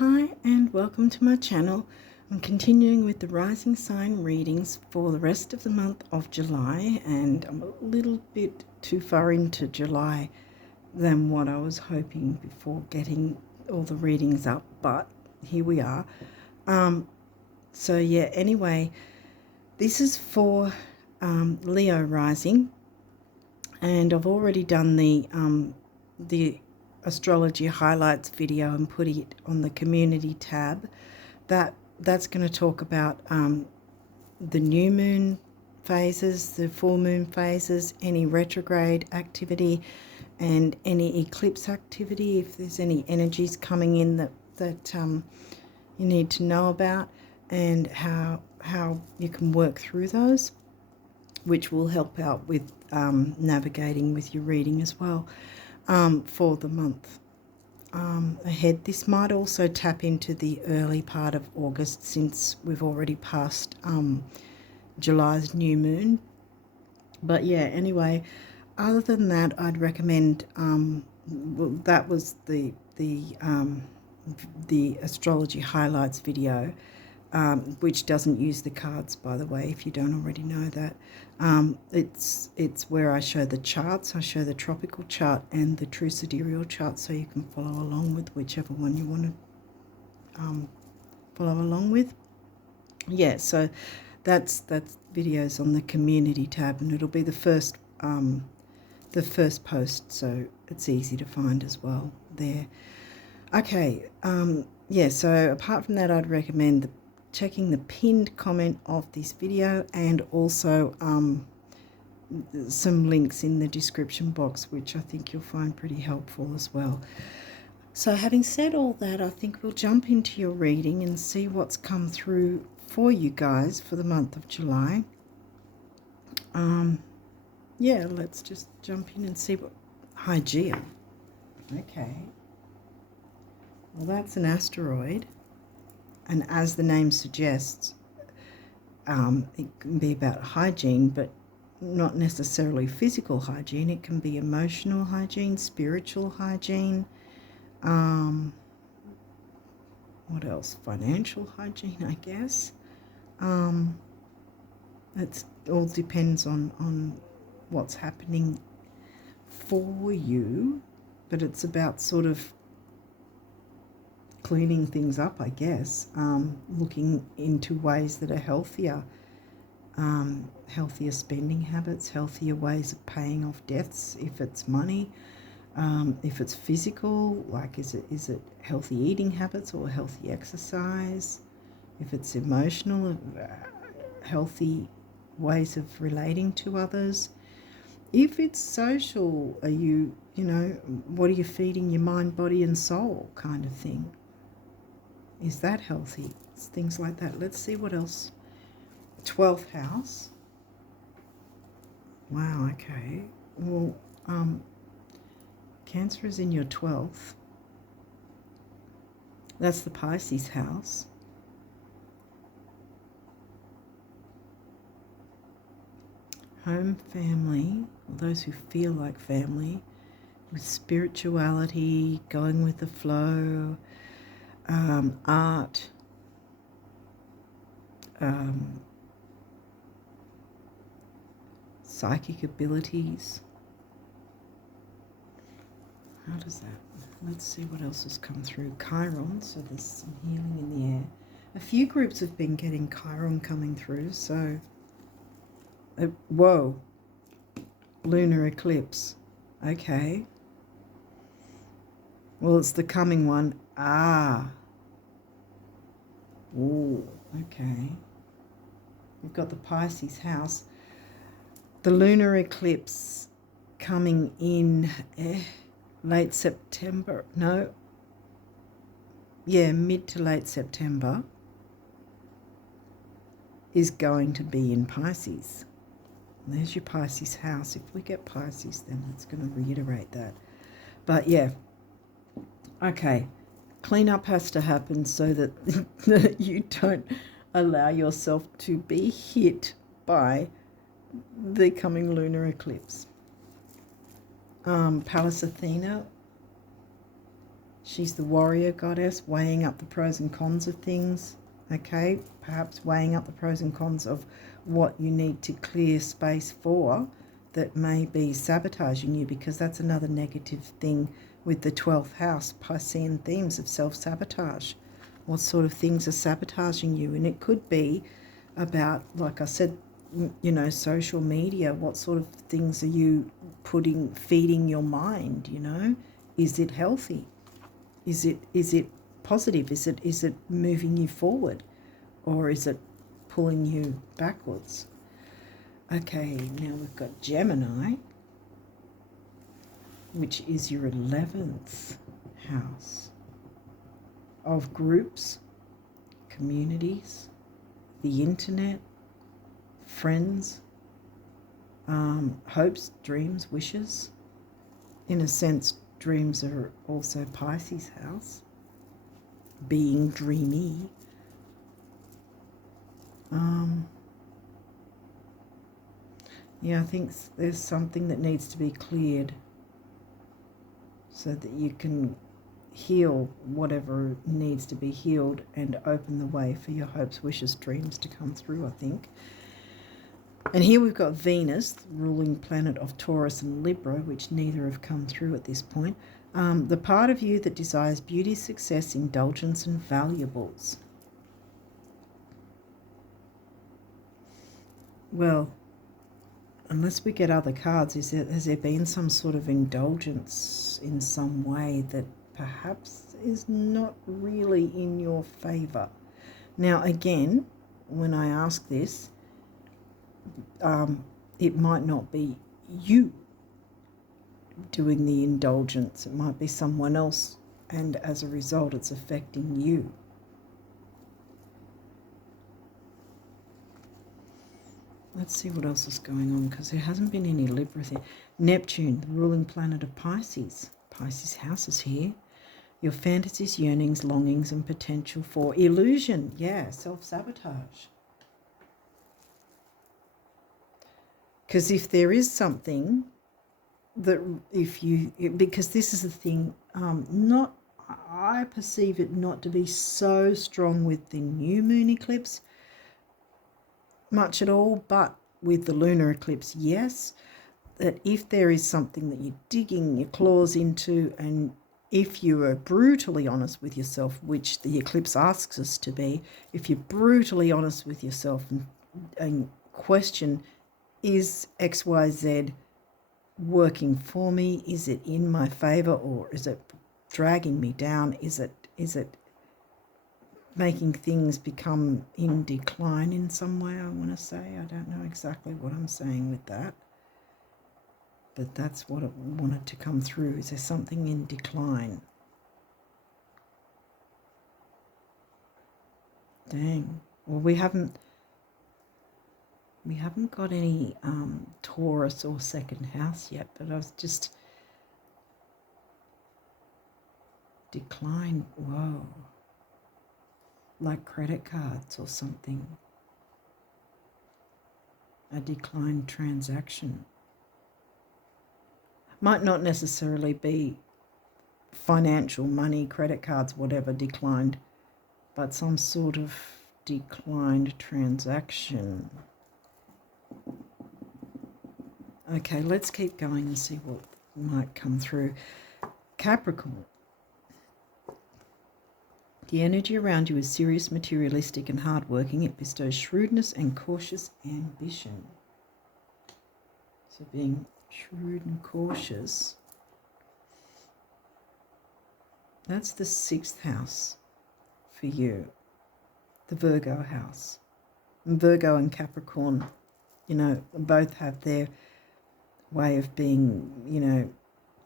Hi and welcome to my channel. I'm continuing with the rising sign readings for the rest of the month of July, and I'm a little bit too far into July than what I was hoping before getting all the readings up, but here we are. So yeah, anyway, this is for Leo rising, and I've already done the astrology highlights video and put it on the community tab. That's going to talk about the new moon phases, the full moon phases, any retrograde activity, and any eclipse activity. If there's any energies coming in that you need to know about, and how you can work through those, which will help out with navigating with your reading as well. For the month ahead. This might also tap into the early part of August, since we've already passed July's new moon. But yeah, anyway, other than that, I'd recommend well, that was the astrology highlights video, which doesn't use the cards, by the way, if you don't already know that. It's where I show the charts. I show the tropical chart and the true sidereal chart, so you can follow along with whichever one you want to follow along with. Yeah, so that's videos on the community tab, and it'll be the first post, so it's easy to find as well there. Okay, yeah, so apart from that, I'd recommend checking the pinned comment of this video, and also some links in the description box, which I think you'll find pretty helpful as well. So having said all that, I think we'll jump into your reading and see what's come through for you guys for the month of July. Yeah, let's just jump in and see what... Hygeia. Okay. Well, that's an asteroid. And as the name suggests, it can be about hygiene, but not necessarily physical hygiene. It can be emotional hygiene, spiritual hygiene. What else? Financial hygiene, I guess. It all depends on what's happening for you, but it's about sort of cleaning things up, I guess, looking into ways that are healthier, healthier spending habits, healthier ways of paying off debts if it's money, if it's physical, like is it healthy eating habits or healthy exercise, if it's emotional, healthy ways of relating to others, if it's social, are you what are you feeding your mind, body and soul kind of thing. Is that healthy? It's things like that. Let's see what else. 12th house. Wow, okay. Well, Cancer is in your 12th. That's the Pisces house. Home, family, those who feel like family, with spirituality, going with the flow, art, psychic abilities. How does that? Let's see what else has come through. Chiron, so there's some healing in the air. A few groups have been getting Chiron coming through, so... whoa. Lunar eclipse. Okay. Well, it's the coming one. Ah. Ooh, okay. We've got the Pisces house. The lunar eclipse coming in late September. No. Yeah, mid to late September is going to be in Pisces. There's your Pisces house. If we get Pisces, then it's going to reiterate that. But yeah. Okay. Cleanup has to happen so that you don't allow yourself to be hit by the coming lunar eclipse. Pallas Athena, She's the warrior goddess, weighing up the pros and cons of things, okay? Perhaps weighing up the pros and cons of what you need to clear space for that may be sabotaging you, because that's another negative thing with the 12th house, Piscean themes of self-sabotage. What sort of things are sabotaging you? And it could be about, like I said, you know, social media. What sort of things are you feeding your mind, you know? Is it healthy? Is it positive? Is it moving you forward, or is it pulling you backwards? Okay, now we've got Gemini, which is your 11th house of groups, communities, the internet, friends, hopes, dreams, wishes. In a sense, dreams are also Pisces house, being dreamy. Yeah, I think there's something that needs to be cleared so that you can heal whatever needs to be healed and open the way for your hopes, wishes, dreams to come through, I think. And here we've got Venus, the ruling planet of Taurus and Libra, which neither have come through at this point. The part of you that desires beauty, success, indulgence, and valuables. Well, unless we get other cards, has there been some sort of indulgence in some way that perhaps is not really in your favour? Now, again, when I ask this, it might not be you doing the indulgence. It might be someone else, and as a result, it's affecting you. Let's see what else is going on, because there hasn't been any Libra there. Neptune, the ruling planet of Pisces. Pisces house is here. Your fantasies, yearnings, longings, and potential for illusion. Yeah, self-sabotage. Because if there is something that, because this is the thing, I perceive it not to be so strong with the new moon eclipse much at all, but with the lunar eclipse, yes, that if there is something that you're digging your claws into, and if you are brutally honest with yourself, which the eclipse asks us to be, if you're brutally honest with yourself and question, is XYZ working for me? Is it in my favor, or is it dragging me down? Is it making things become in decline in some way, I want to say? I don't know exactly what I'm saying with that, but that's what it wanted to come through. Is there something in decline? Dang. Well, we haven't got any Taurus or second house yet, but I was just decline. Whoa. Like credit cards or something. A declined transaction. Might not necessarily be financial, money, credit cards, whatever, declined, but some sort of declined transaction. Okay, let's keep going and see what might come through. Capricorn. The energy around you is serious, materialistic, and hardworking. It bestows shrewdness and cautious ambition. So being shrewd and cautious. That's the 6th house for you, the Virgo house. And Virgo and Capricorn, you know, both have their way of being, you know,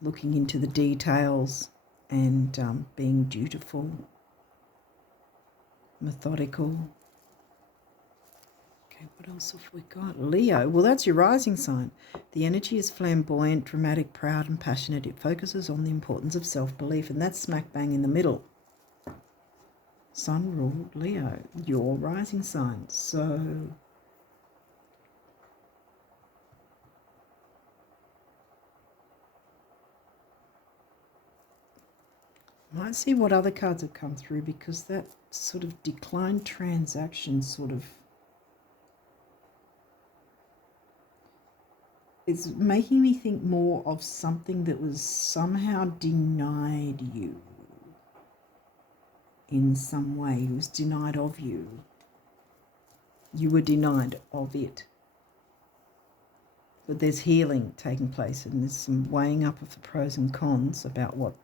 looking into the details and being dutiful, methodical. Okay, what else have we got? Leo. Well, that's your rising sign. The energy is flamboyant, dramatic, proud, and passionate. It focuses on the importance of self-belief, and that's smack bang in the middle. Sun ruled Leo, your rising sign. So Might see what other cards have come through, because that sort of declined transaction sort of is making me think more of something that was somehow denied you in some way. It was denied of you. You were denied of it. But there's healing taking place, and there's some weighing up of the pros and cons about what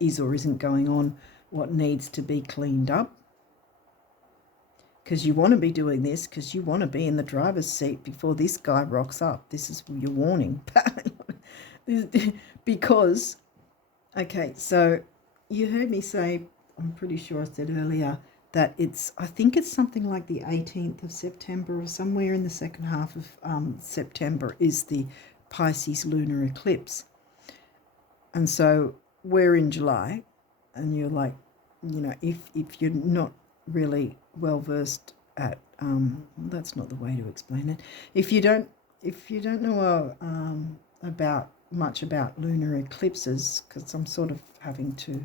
is or isn't going on, what needs to be cleaned up. Because you want to be doing this, because you want to be in the driver's seat before this guy rocks up. This is your warning. Because, okay, so you heard me say, I'm pretty sure I said earlier, that I think it's something like the 18th of September, or somewhere in the second half of September is the Pisces lunar eclipse. And so we're in July, and you're like, if you're not really well versed at, that's not the way to explain it. If you don't know about much about lunar eclipses, because I'm sort of having to,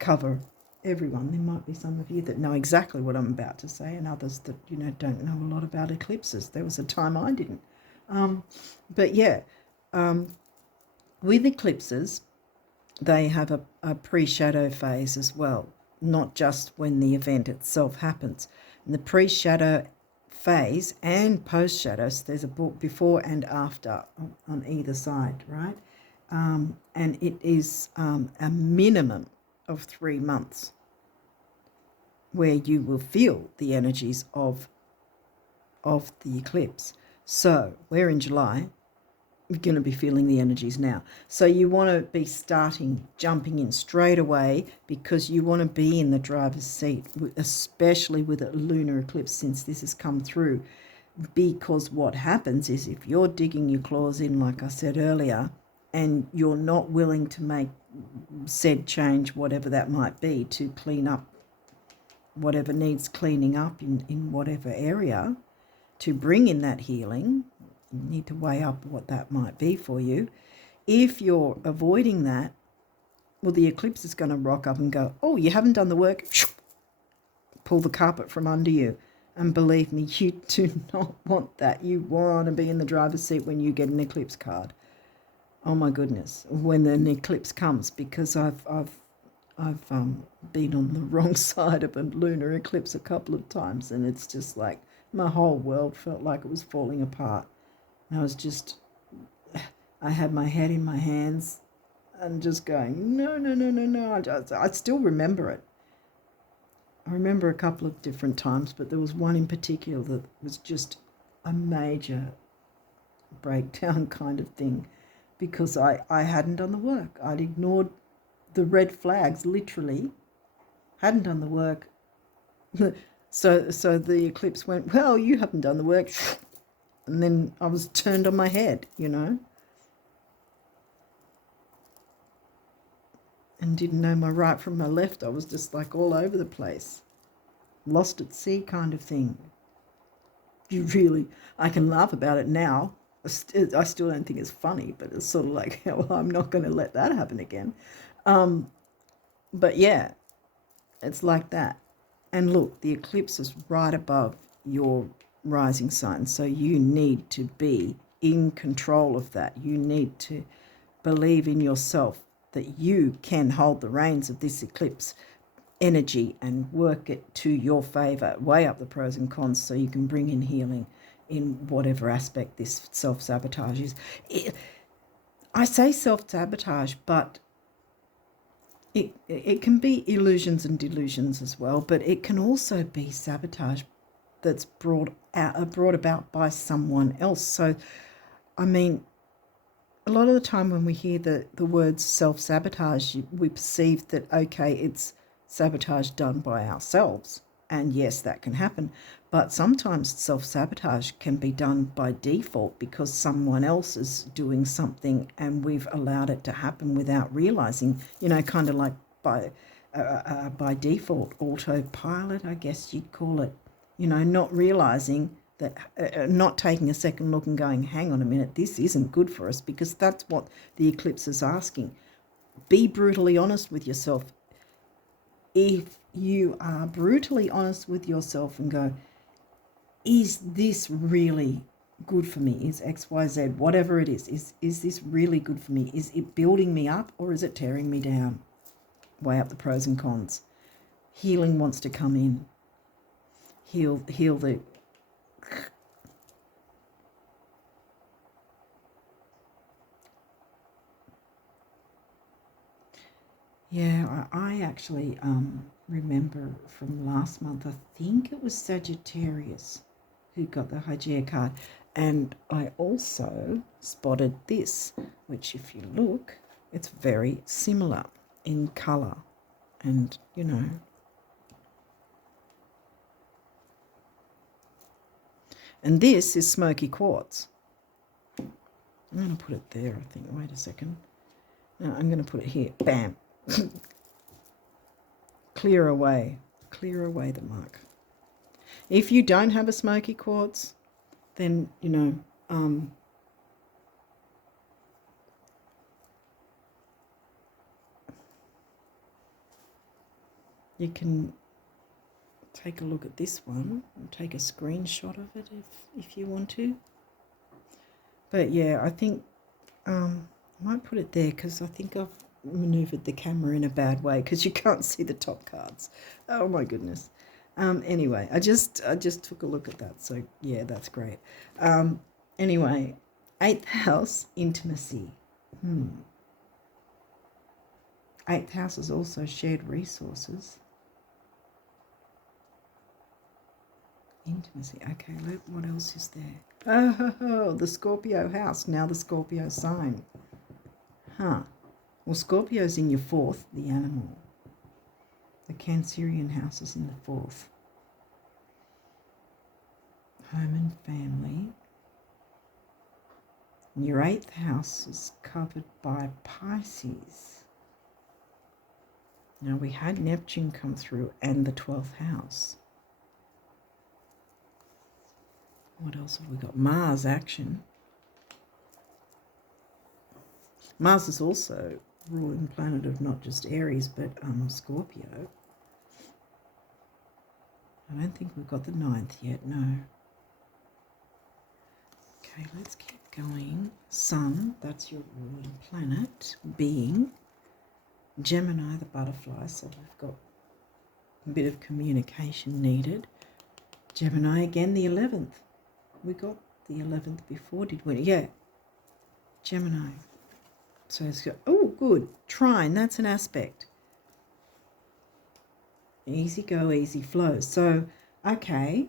cover everyone. There might be some of you that know exactly what I'm about to say, and others that don't know a lot about eclipses. There was a time I didn't. But yeah, with eclipses, they have a pre-shadow phase as well, not just when the event itself happens. In the pre-shadow phase and post-shadow, so there's a book before and after on either side, right? And it is a minimum of 3 months where you will feel the energies of the eclipse. So we're in July. You're going to be feeling the energies now. So you want to be jumping in straight away, because you want to be in the driver's seat, especially with a lunar eclipse, since this has come through. Because what happens is, if you're digging your claws in, like I said earlier, and you're not willing to make said change, whatever that might be, to clean up whatever needs cleaning up in whatever area, to bring in that healing, you need to weigh up what that might be for you. If you're avoiding that, well, the eclipse is going to rock up and go, oh, you haven't done the work, pull the carpet from under you. And believe me, you do not want that. You want to be in the driver's seat when you get an eclipse card. Oh my goodness, when an eclipse comes, because I've been on the wrong side of a lunar eclipse a couple of times, and it's just like my whole world felt like it was falling apart. And I had my head in my hands and just going, no. I still remember it. I remember a couple of different times, but there was one in particular that was just a major breakdown kind of thing, because I hadn't done the work. I'd ignored the red flags, literally. Hadn't done the work. So the eclipse went, well, you haven't done the work. And then I was turned on my head, and didn't know my right from my left. I was just like all over the place. Lost at sea kind of thing. I can laugh about it now. I still don't think it's funny, but it's sort of like, well, I'm not going to let that happen again. But yeah, it's like that. And look, the eclipse is right above your rising sign, so you need to be in control of that. You need to believe in yourself that you can hold the reins of this eclipse energy and work it to your favor, weigh up the pros and cons, so you can bring in healing in whatever aspect this self-sabotage is. I say self-sabotage, but it can be illusions and delusions as well, but it can also be sabotage that's brought about by someone else. So, I mean, a lot of the time when we hear the word self-sabotage, we perceive that, okay, it's sabotage done by ourselves. And yes, that can happen. But sometimes self-sabotage can be done by default, because someone else is doing something and we've allowed it to happen without realizing, kind of like by default, autopilot, I guess you'd call it, not realizing that, not taking a second look and going, hang on a minute, this isn't good for us, because that's what the eclipse is asking. Be brutally honest with yourself. If you are brutally honest with yourself and go, is this really good for me? Is XYZ, whatever it is this really good for me? Is it building me up or is it tearing me down? Weigh up the pros and cons. Healing wants to come in. Heal the... Yeah, I actually remember from last month, I think it was Sagittarius who got the Hygeia card. And I also spotted this, which if you look, it's very similar in colour. And, you know, and this is smoky quartz. I'm going to put it there, I think. Wait a second. No, I'm going to put it here. Bam. Clear away the mark. If you don't have a smoky quartz, then, you know, you can take a look at this one and take a screenshot of it if you want to. But yeah, I think I might put it there because I think I've maneuvered the camera in a bad way because you can't see the top cards. Oh my goodness. Anyway, I just took a look at that. So yeah, that's great. Anyway, 8th house, intimacy. 8th house is also shared resources. Intimacy. Okay, what else is there? Oh, the Scorpio house. Now the Scorpio sign. Well, Scorpio's in your 4th, the animal. The Cancerian house is in the 4th. Home and family. And your 8th house is covered by Pisces. Now we had Neptune come through and the 12th house. What else have we got? Mars action. Mars is also ruling planet of not just Aries, but Scorpio. I don't think we've got the 9th yet, no. Okay, let's keep going. Sun, that's your ruling planet. Being. Gemini, the butterfly, so we've got a bit of communication needed. Gemini again, the 11th. We got the 11th before, did we? Yeah. Gemini. So it's got, oh, good. Trine, that's an aspect. Easy go, easy flow. So, okay.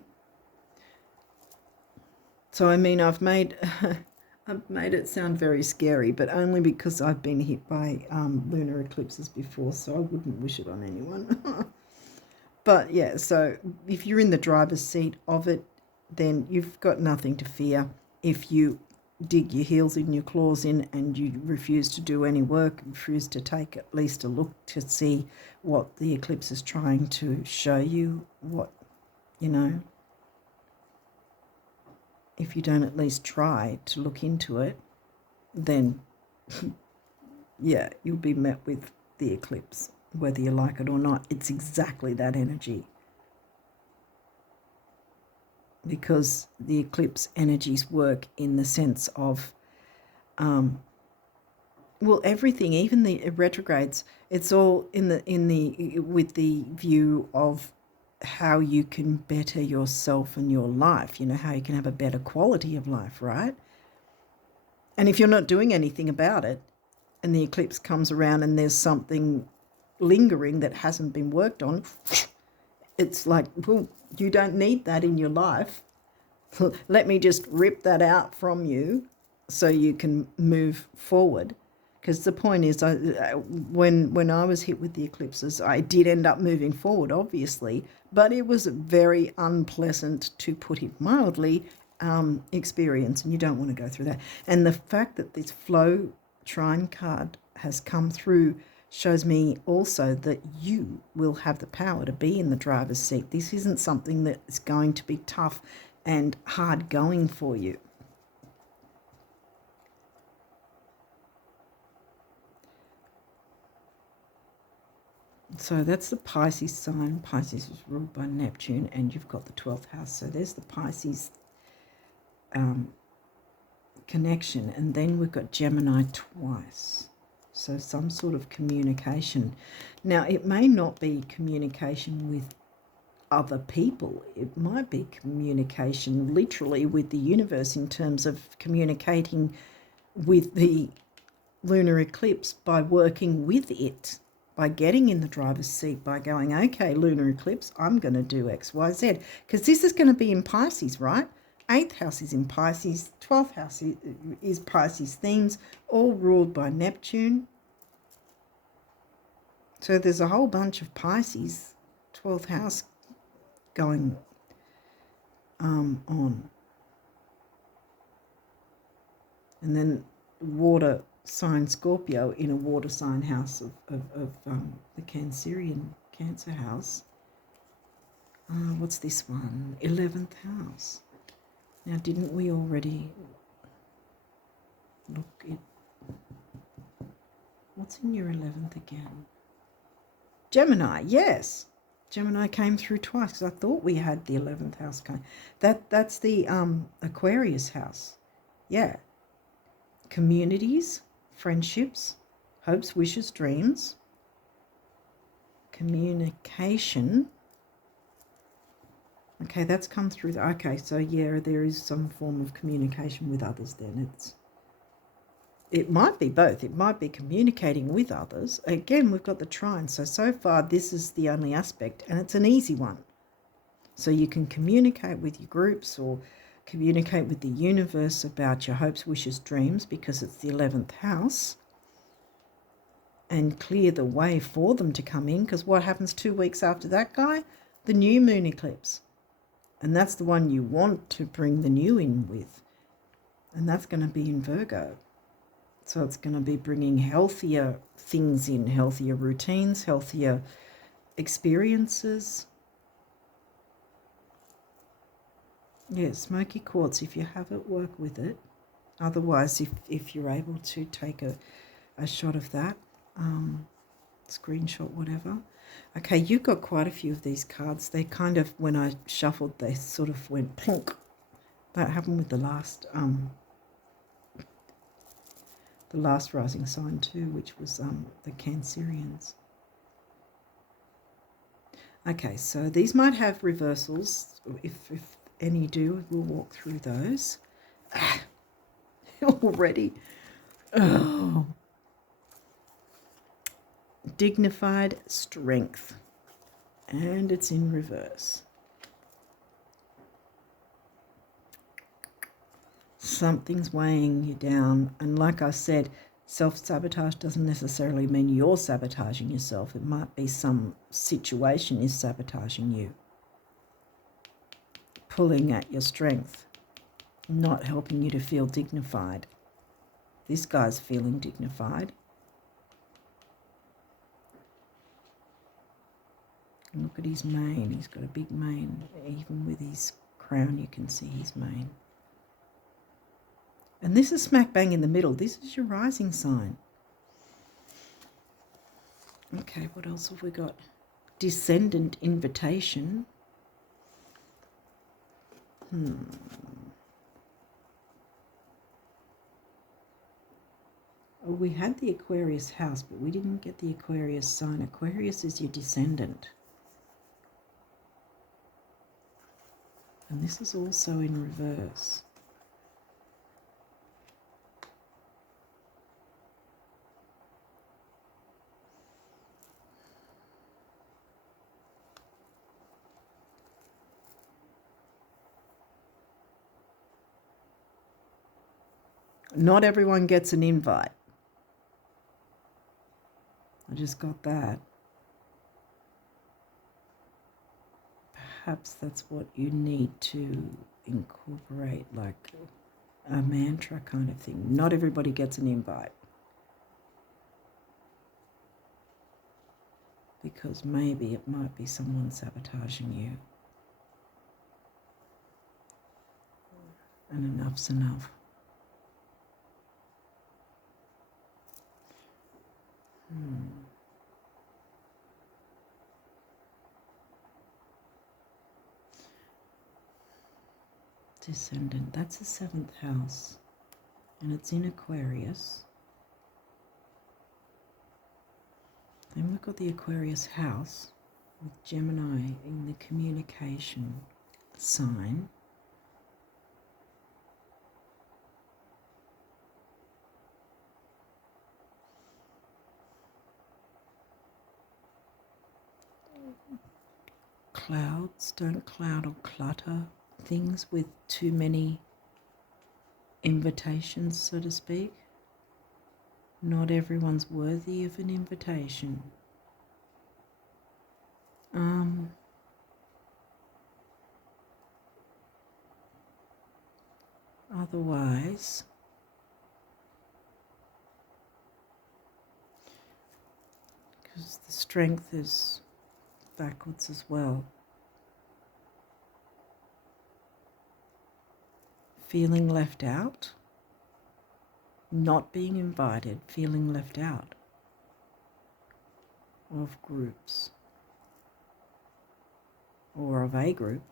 So, I mean, I've made it sound very scary, but only because I've been hit by lunar eclipses before, so I wouldn't wish it on anyone. But, yeah, so if you're in the driver's seat of it, then you've got nothing to fear. If you dig your heels in, your claws in, and you refuse to do any work, refuse to take at least a look to see what the eclipse is trying to show you, what, you know, if you don't at least try to look into it, then, yeah, you'll be met with the eclipse, whether you like it or not. It's exactly that energy. Because the eclipse energies work in the sense of, well, everything, even the retrogrades, it's all with the view of how you can better yourself and your life, you know, how you can have a better quality of life, right? And if you're not doing anything about it and the eclipse comes around and there's something lingering that hasn't been worked on, it's like, well, you don't need that in your life. Let me just rip that out from you so you can move forward. Because the point is, when I was hit with the eclipses, I did end up moving forward, obviously, but it was a very unpleasant, to put it mildly, experience, and you don't want to go through that. And the fact that this flow trine card has come through shows me also that you will have the power to be in the driver's seat. This isn't something that is going to be tough and hard going for you. So that's the Pisces sign. Pisces is ruled by Neptune, and you've got the 12th house. So there's the Pisces connection. And then we've got Gemini twice. So some sort of communication. Now, it may not be communication with other people. It might be communication literally with the universe in terms of communicating with the lunar eclipse by working with it, by getting in the driver's seat, by going, okay, lunar eclipse, I'm going to do X, Y, Z. Because this is going to be in Pisces, right? 8th house is in Pisces, 12th house is Pisces themes, all ruled by Neptune. So there's a whole bunch of Pisces, 12th house going on. And then water sign Scorpio in a water sign house of the Cancerian Cancer house. What's this one? 11th house. Now, didn't we already look at what's in your 11th again? Gemini, yes. Gemini came through twice because I thought we had the 11th house. That's the Aquarius house. Yeah. Communities, friendships, hopes, wishes, dreams, communication. Okay, that's come through. Okay, so yeah, there is some form of communication with others then. It might be both. It might be communicating with others. Again, we've got the trine. So far, this is the only aspect, and it's an easy one. So you can communicate with your groups or communicate with the universe about your hopes, wishes, dreams, because it's the 11th house, and clear the way for them to come in, because what happens 2 weeks after that guy? The new moon eclipse. And that's the one you want to bring the new in with. And that's going to be in Virgo. So it's going to be bringing healthier things in, healthier routines, healthier experiences. Yeah, smoky quartz, if you have it, work with it. Otherwise, if you're able to take a shot of that, screenshot, whatever. Okay, you've got quite a few of these cards. They kind of, when I shuffled, they sort of went plonk. That happened with the last rising sign too, which was the Cancerians. Okay, so these might have reversals. If any do, we'll walk through those. Already. Oh. Dignified strength. And it's in reverse. Something's weighing you down. And like I said, self-sabotage doesn't necessarily mean you're sabotaging yourself. It might be some situation is sabotaging you. Pulling at your strength. Not helping you to feel dignified. This guy's feeling dignified. Look at his mane. He's got a big mane. Even with his crown, you can see his mane. And this is smack bang in the middle. This is your rising sign. Okay, what else have we got? Descendant invitation. Oh, we had the Aquarius house, but we didn't get the Aquarius sign. Aquarius is your descendant. And this is also in reverse. Not everyone gets an invite. I just got that. Perhaps that's what you need to incorporate, like a mantra kind of thing. Not everybody gets an invite. Because maybe it might be someone sabotaging you. And enough's enough. Descendant, that's the 7th house, and it's in Aquarius. Then we've got the Aquarius house with Gemini in the communication sign. Clouds, don't cloud or clutter things with too many invitations, so to speak. Not everyone's worthy of an invitation. Otherwise, because the strength is backwards as well. Feeling left out, not being invited, feeling left out of groups or of a group.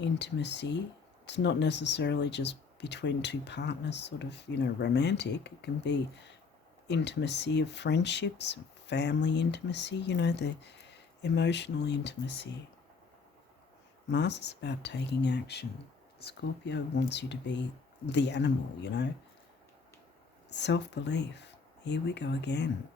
Intimacy, it's not necessarily just between two partners, sort of, romantic. It can be intimacy of friendships, family intimacy, the emotional intimacy. Mars is about taking action. Scorpio wants you to be the animal, Self-belief. Here we go again.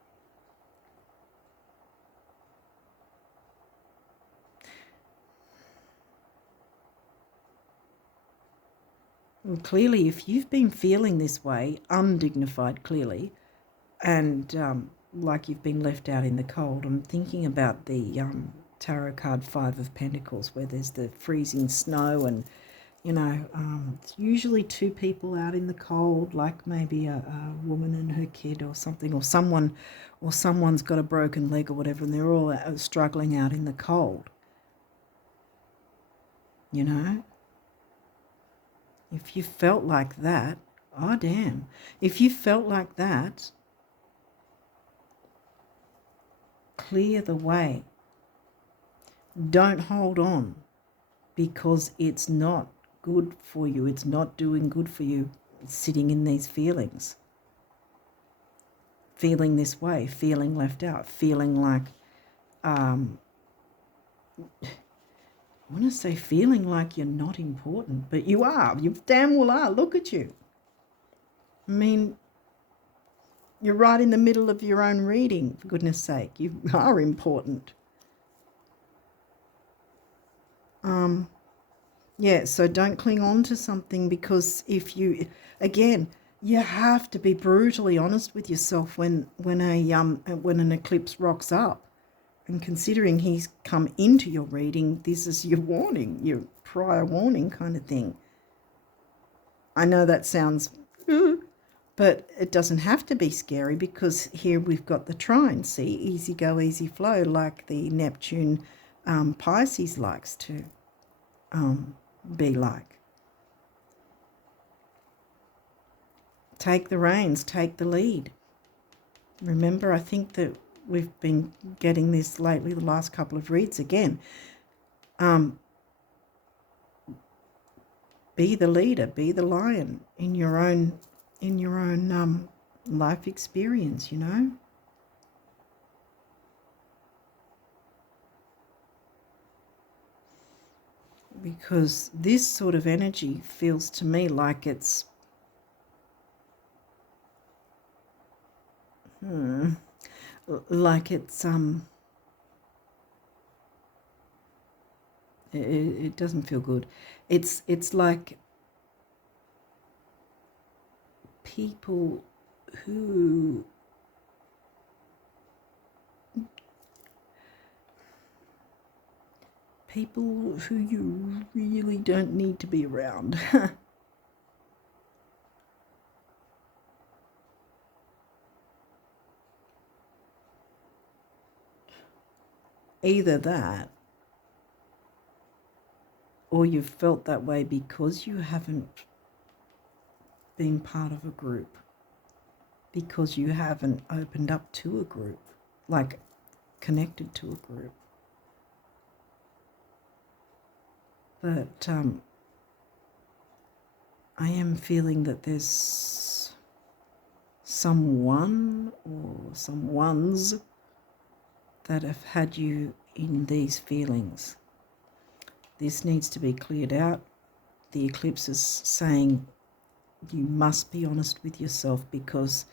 Well, clearly, if you've been feeling this way, undignified, clearly, and like you've been left out in the cold, I'm thinking about the tarot card 5 of Pentacles, where there's the freezing snow and, it's usually two people out in the cold, like maybe a woman and her kid or something, or someone's got a broken leg or whatever, and they're all struggling out in the cold, If you felt like that, oh damn, if you felt like that, clear the way. Don't hold on, because it's not good for you. It's not doing good for you sitting in these feelings. Feeling this way, feeling left out, feeling like, I want to say feeling like you're not important, but you are. You damn well are. Look at you. I mean, you're right in the middle of your own reading, for goodness sake. You are important. Yeah, so don't cling on to something, because if you, again, you have to be brutally honest with yourself when an eclipse rocks up. And considering he's come into your reading, this is your warning, your prior warning kind of thing. I know that sounds, but it doesn't have to be scary, because here we've got the trine. See, easy go, easy flow, like the Neptune Pisces likes to be like. Take the reins, take the lead. Remember, I think that we've been getting this lately, the last couple of reads again. Be the leader, be the lion in your own life experience, Because this sort of energy feels to me like it's it doesn't feel good. It's like people who you really don't need to be around. Either that, or you've felt that way because you haven't been part of a group, because you haven't opened up to a group, like connected to a group. But I am feeling that there's someone or some ones that have had you in these feelings. This needs to be cleared out. The eclipse is saying you must be honest with yourself, because,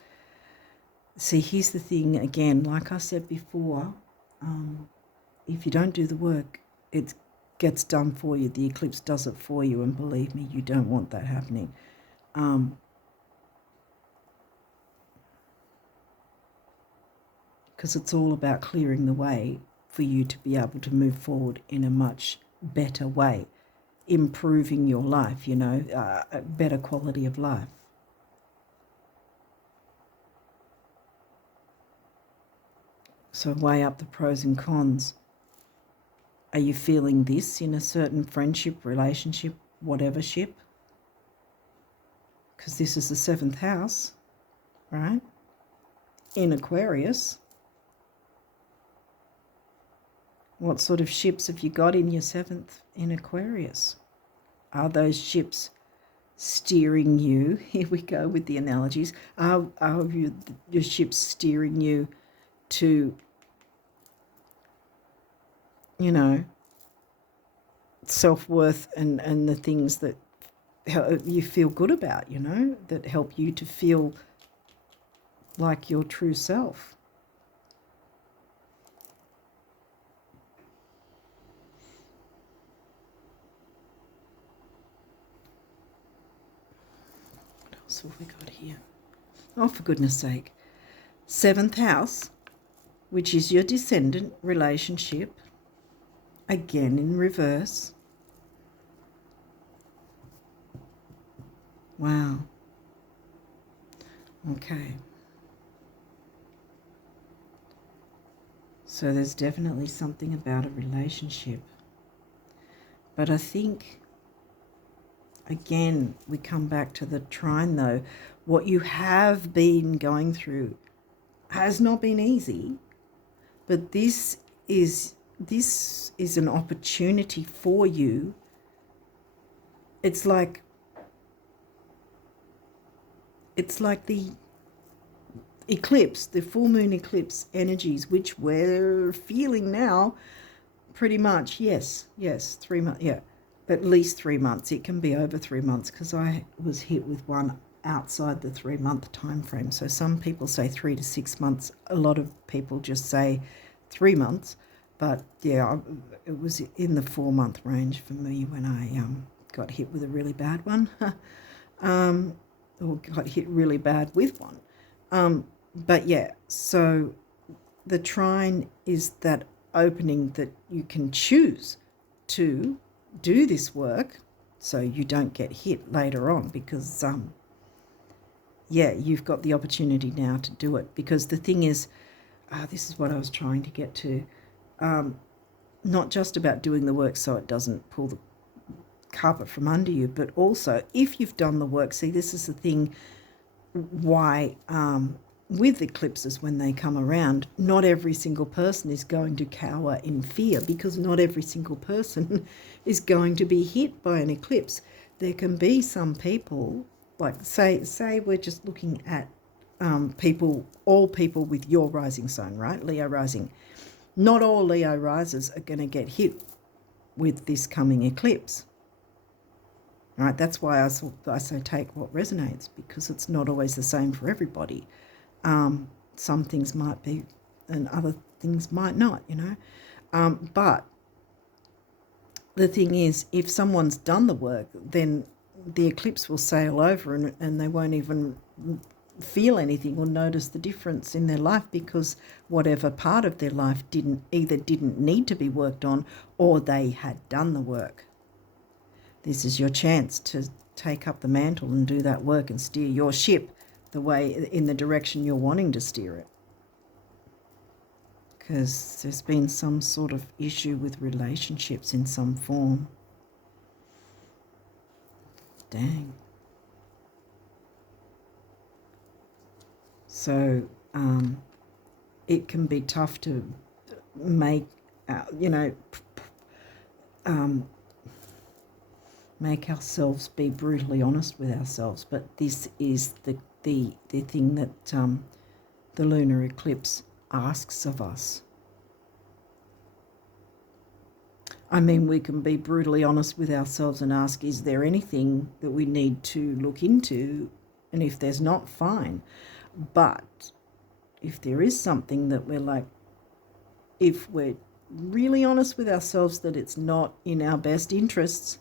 see, here's the thing again, like I said before, if you don't do the work, it gets done for you. The eclipse does it for you, and believe me, you don't want that happening. Because it's all about clearing the way for you to be able to move forward in a much better way, improving your life, you know, a better quality of life. So weigh up the pros and cons. Are you feeling this in a certain friendship, relationship, whatever ship? Because this is the 7th house, right? In Aquarius. What sort of ships have you got in your 7th in Aquarius? Are those ships steering you? Here we go with the analogies. Are your ships steering you to, you know, self-worth and the things that you feel good about, you know, that help you to feel like your true self? What else have we got here? Oh, for goodness sake. 7th house, which is your descendant relationship, again in reverse. Wow. Okay. So there's definitely something about a relationship. But I think, again, we come back to the trine though. What you have been going through has not been easy, but this is an opportunity for you. It's like the eclipse, the full moon eclipse energies, which we're feeling now pretty much. Yes, 3 months, yeah, at least 3 months. It can be over 3 months, because I was hit with one outside the 3-month time frame. So some people say 3 to 6 months. A lot of people just say 3 months. But yeah, it was in the 4-month range for me when I got hit with a really bad one, or got hit really bad with one. But yeah, so the trine is that opening that you can choose to do this work so you don't get hit later on, because yeah, you've got the opportunity now to do it. Because the thing is, this is what I was trying to get to, not just about doing the work so it doesn't pull the carpet from under you, but also if you've done the work. See, this is the thing why with eclipses, when they come around, not every single person is going to cower in fear, because not every single person is going to be hit by an eclipse. There can be some people, like say we're just looking at all people with your rising sign, right? Leo rising. Not all Leo risers are going to get hit with this coming eclipse. Right? That's why I say take what resonates, because it's not always the same for everybody. Some things might be and other things might not, you know. But the thing is, if someone's done the work, then the eclipse will sail over and they won't even feel anything or notice the difference in their life, because whatever part of their life didn't need to be worked on, or they had done the work. This is your chance to take up the mantle and do that work and steer your ship the way, in the direction you're wanting to steer it. Because there's been some sort of issue with relationships in some form. Dang. So it can be tough to make, make ourselves be brutally honest with ourselves. But this is the thing that the lunar eclipse asks of us. I mean, we can be brutally honest with ourselves and ask, is there anything that we need to look into? And if there's not, fine. But if there is something that we're like, if we're really honest with ourselves that it's not in our best interests,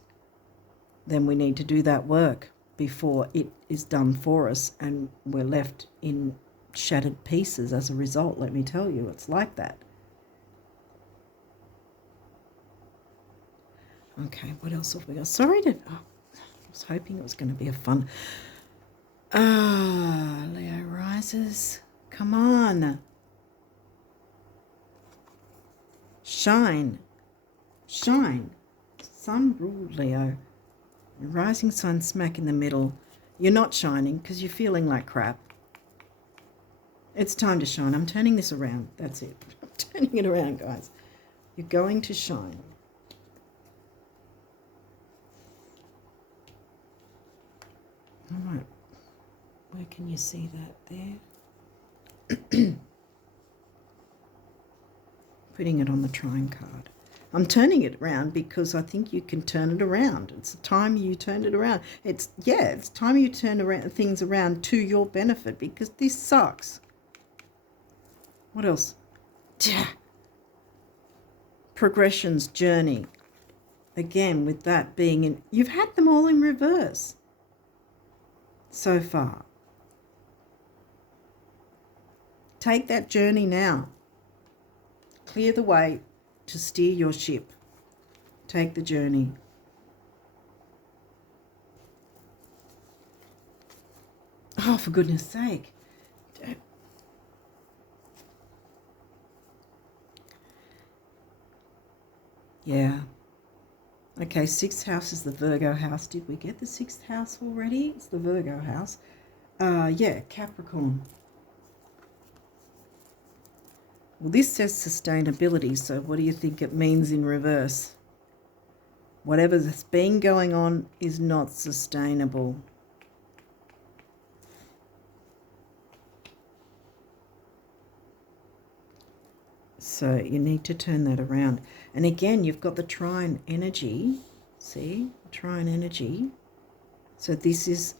then we need to do that work before it is done for us and we're left in shattered pieces as a result. Let me tell you, it's like that. Okay, what else have we got? Sorry to... Oh, I was hoping it was going to be a fun... Leo rises. Come on. Shine. Shine. Sun ruled Leo. Your rising sun smack in the middle. You're not shining because you're feeling like crap. It's time to shine. I'm turning this around. That's it. I'm turning it around, guys. You're going to shine. All right. Where can you see that there? Putting it on the trine card. I'm turning it around because I think you can turn it around. It's the time you turn it around. It's time you turn around things around to your benefit because this sucks. What else? Progressions, journey. Again, with that being in, you've had them all in reverse so far. Take that journey now. Clear the way to steer your ship. Take the journey. Oh, for goodness sake. Yeah. Okay, 6th house is the Virgo house. Did we get the 6th house already? It's the Virgo house. Yeah, Capricorn. Well, this says sustainability, so what do you think it means in reverse? Whatever's been going on is not sustainable. So you need to turn that around. And again, you've got the trine energy. See? Trine energy. So this is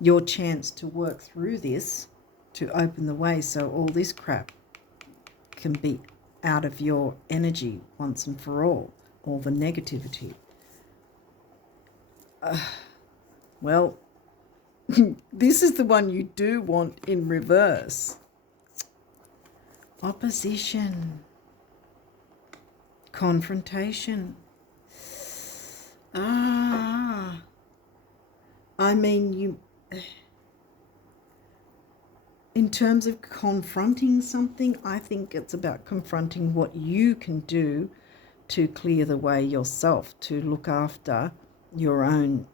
your chance to work through this, to open the way so all this crap can be out of your energy once and for all the negativity. Well, this is the one you do want in reverse. Opposition. Confrontation. I mean, you... In terms of confronting something, I think it's about confronting what you can do to clear the way yourself, to look after your own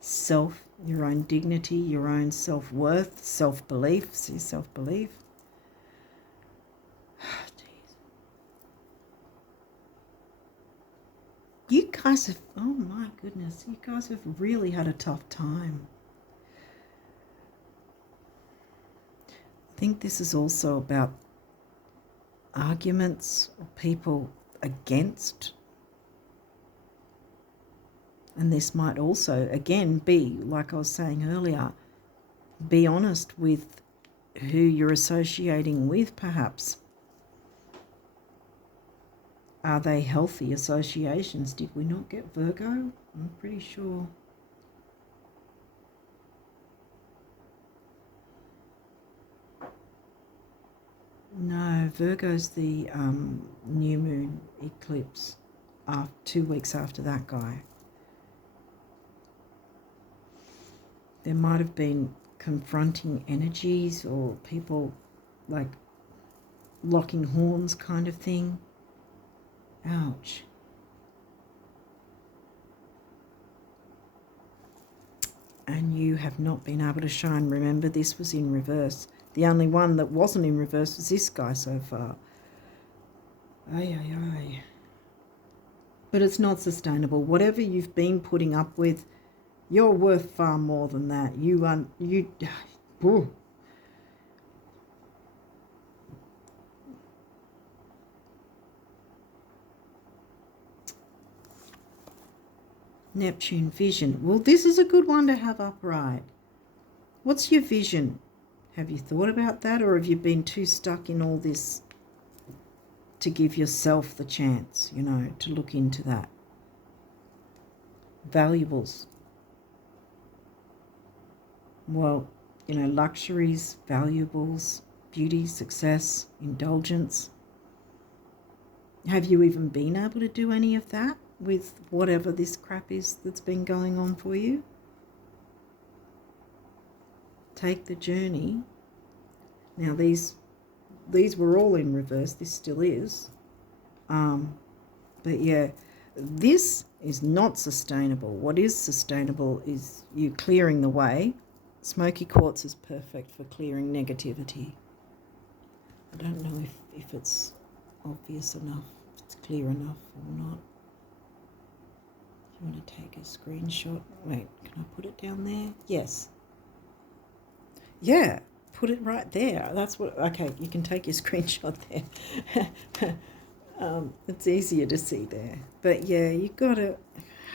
self, your own dignity, your own self-worth, self-belief. See, self-belief. You guys have, oh my goodness, you guys have really had a tough time. I think this is also about arguments or people against. And this might also, again, be, like I was saying earlier, be honest with who you're associating with, perhaps. Are they healthy associations? Did we not get Virgo? I'm pretty sure. No, Virgo's the new moon eclipse 2 weeks after that guy. There might have been confronting energies or people like locking horns kind of thing. Ouch. And you have not been able to shine. Remember, this was in reverse. The only one that wasn't in reverse was this guy so far. Ay, ay, ay. But it's not sustainable. Whatever you've been putting up with, you're worth far more than that. Ooh. Neptune vision. Well, this is a good one to have upright. What's your vision? Have you thought about that, or have you been too stuck in all this to give yourself the chance, to look into that? Valuables. Well, luxuries, valuables, beauty, success, indulgence. Have you even been able to do any of that with whatever this crap is that's been going on for you? Take the journey. Now these were all in reverse. This still is. But yeah, this is not sustainable. What is sustainable is you clearing the way. Smoky quartz is perfect for clearing negativity. I don't know if it's obvious enough, if it's clear enough or not. You want to take a screenshot? Wait, can I put it down there? Yes. Yeah, put it right there. That's what, okay, you can take your screenshot there. It's easier to see there. But yeah, you got to,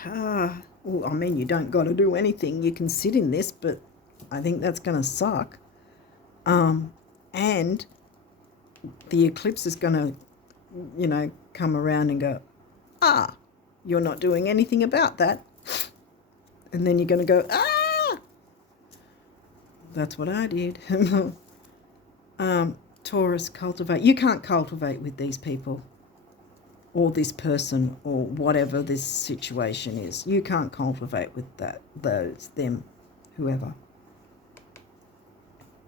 well, I mean, you don't got to do anything. You can sit in this, but I think that's going to suck. And the eclipse is going to, come around and go, you're not doing anything about that. And then you're going to go, That's what I did. Taurus, cultivate. You can't cultivate with these people or this person or whatever this situation is. You can't cultivate with them, whoever.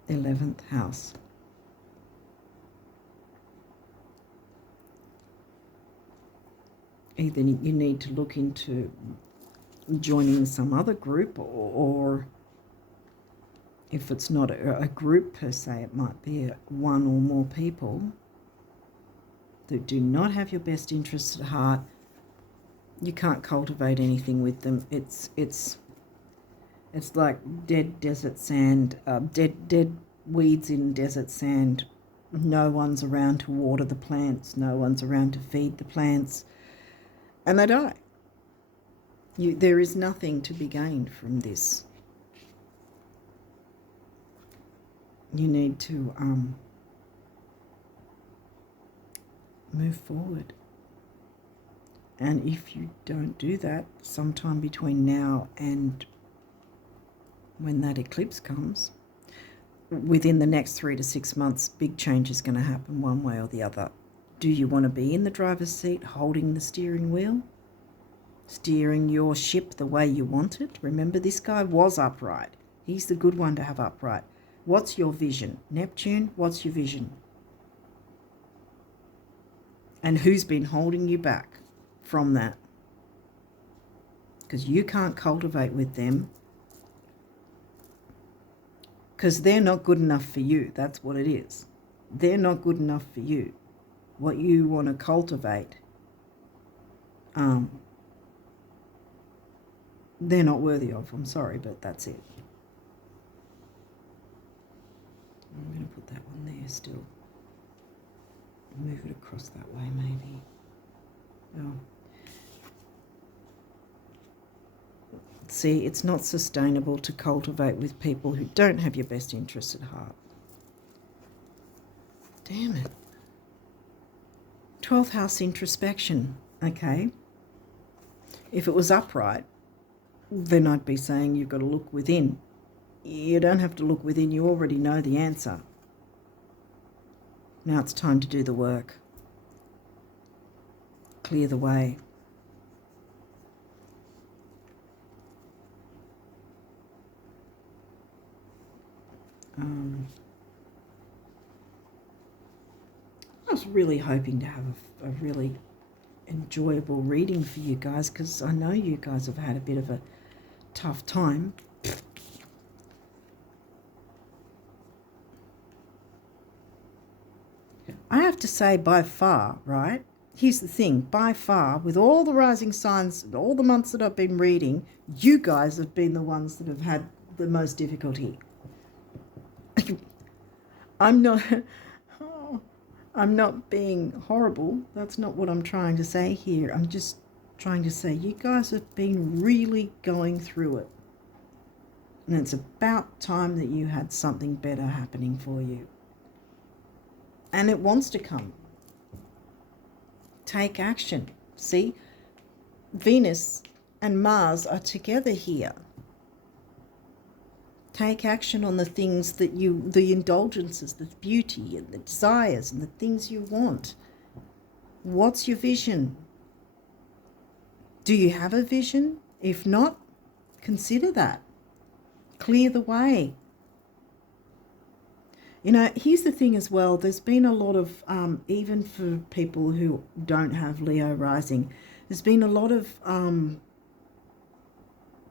11th house. Either you need to look into joining some other group, or if it's not a group per se, it might be one or more people that do not have your best interests at heart. You can't cultivate anything with them. It's like dead desert sand, dead weeds in desert sand. No one's around to water the plants. No one's around to feed the plants. And they die. There is nothing to be gained from this. You need to move forward. And if you don't do that, sometime between now and when that eclipse comes, within the next 3 to 6 months, big change is going to happen one way or the other. Do you want to be in the driver's seat holding the steering wheel? Steering your ship the way you want it? Remember, this guy was upright. He's the good one to have upright. What's your vision? Neptune, what's your vision? And who's been holding you back from that? Because you can't cultivate with them because they're not good enough for you. That's what it is. They're not good enough for you. What you want to cultivate, they're not worthy of. I'm sorry, but that's it. I'm going to put that one there still. Move it across that way, maybe. Oh. See, it's not sustainable to cultivate with people who don't have your best interests at heart. Damn it. 12th house introspection. Okay. If it was upright, then I'd be saying you've got to look within. You don't have to look within. You already know the answer. Now it's time to do the work. Clear the way. I was really hoping to have a really enjoyable reading for you guys, because I know you guys have had a bit of a tough time. I have to say, by far, right, here's the thing, by far, with all the rising signs, all the months that I've been reading, you guys have been the ones that have had the most difficulty. I'm not I'm not being horrible. That's not what I'm trying to say here. I'm just trying to say you guys have been really going through it. And it's about time that you had something better happening for you. And it wants to come. Take action. See? Venus and Mars are together here. Take action on the things that the indulgences, the beauty and the desires and the things you want. What's your vision? Do you have a vision? If not, consider that. Clear the way. You know, here's the thing as well. There's been a lot of, even for people who don't have Leo rising, there's been a lot of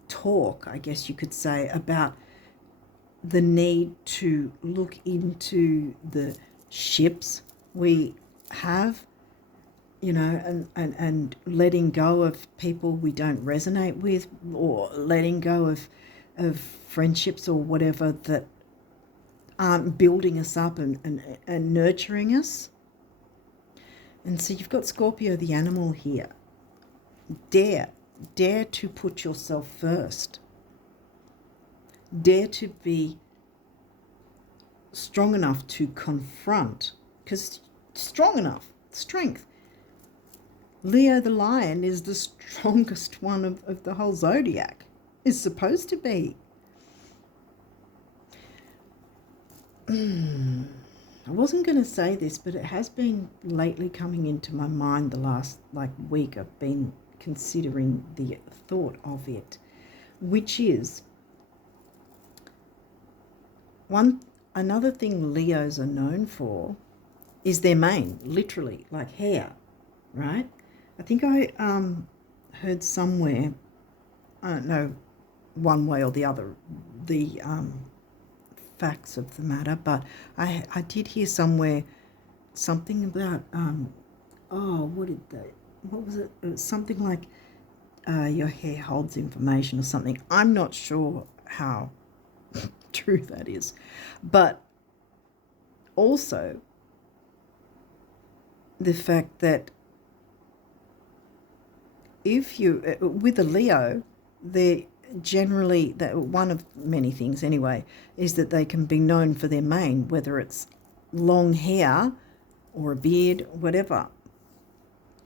talk, I guess you could say, about the need to look into the ships we have, you know, and letting go of people we don't resonate with, or letting go of friendships or whatever that aren't building us up and nurturing us. And so you've got Scorpio the animal here. Dare to put yourself first. Dare to be strong enough to confront, because strong enough, strength. Leo the lion is the strongest one of the whole zodiac. Is supposed to be. I wasn't going to say this, but it has been lately coming into my mind the last week. I've been considering the thought of it, which is another thing Leos are known for is their mane, literally, like hair, right? I think I heard somewhere, I don't know one way or the other, the facts of the matter, but I did hear somewhere something about, what was it? It was something like your hair holds information or something. I'm not sure how true that is, but also the fact that if you, with a Leo, they're generally, that one of many things anyway, is that they can be known for their mane, whether it's long hair or a beard, whatever.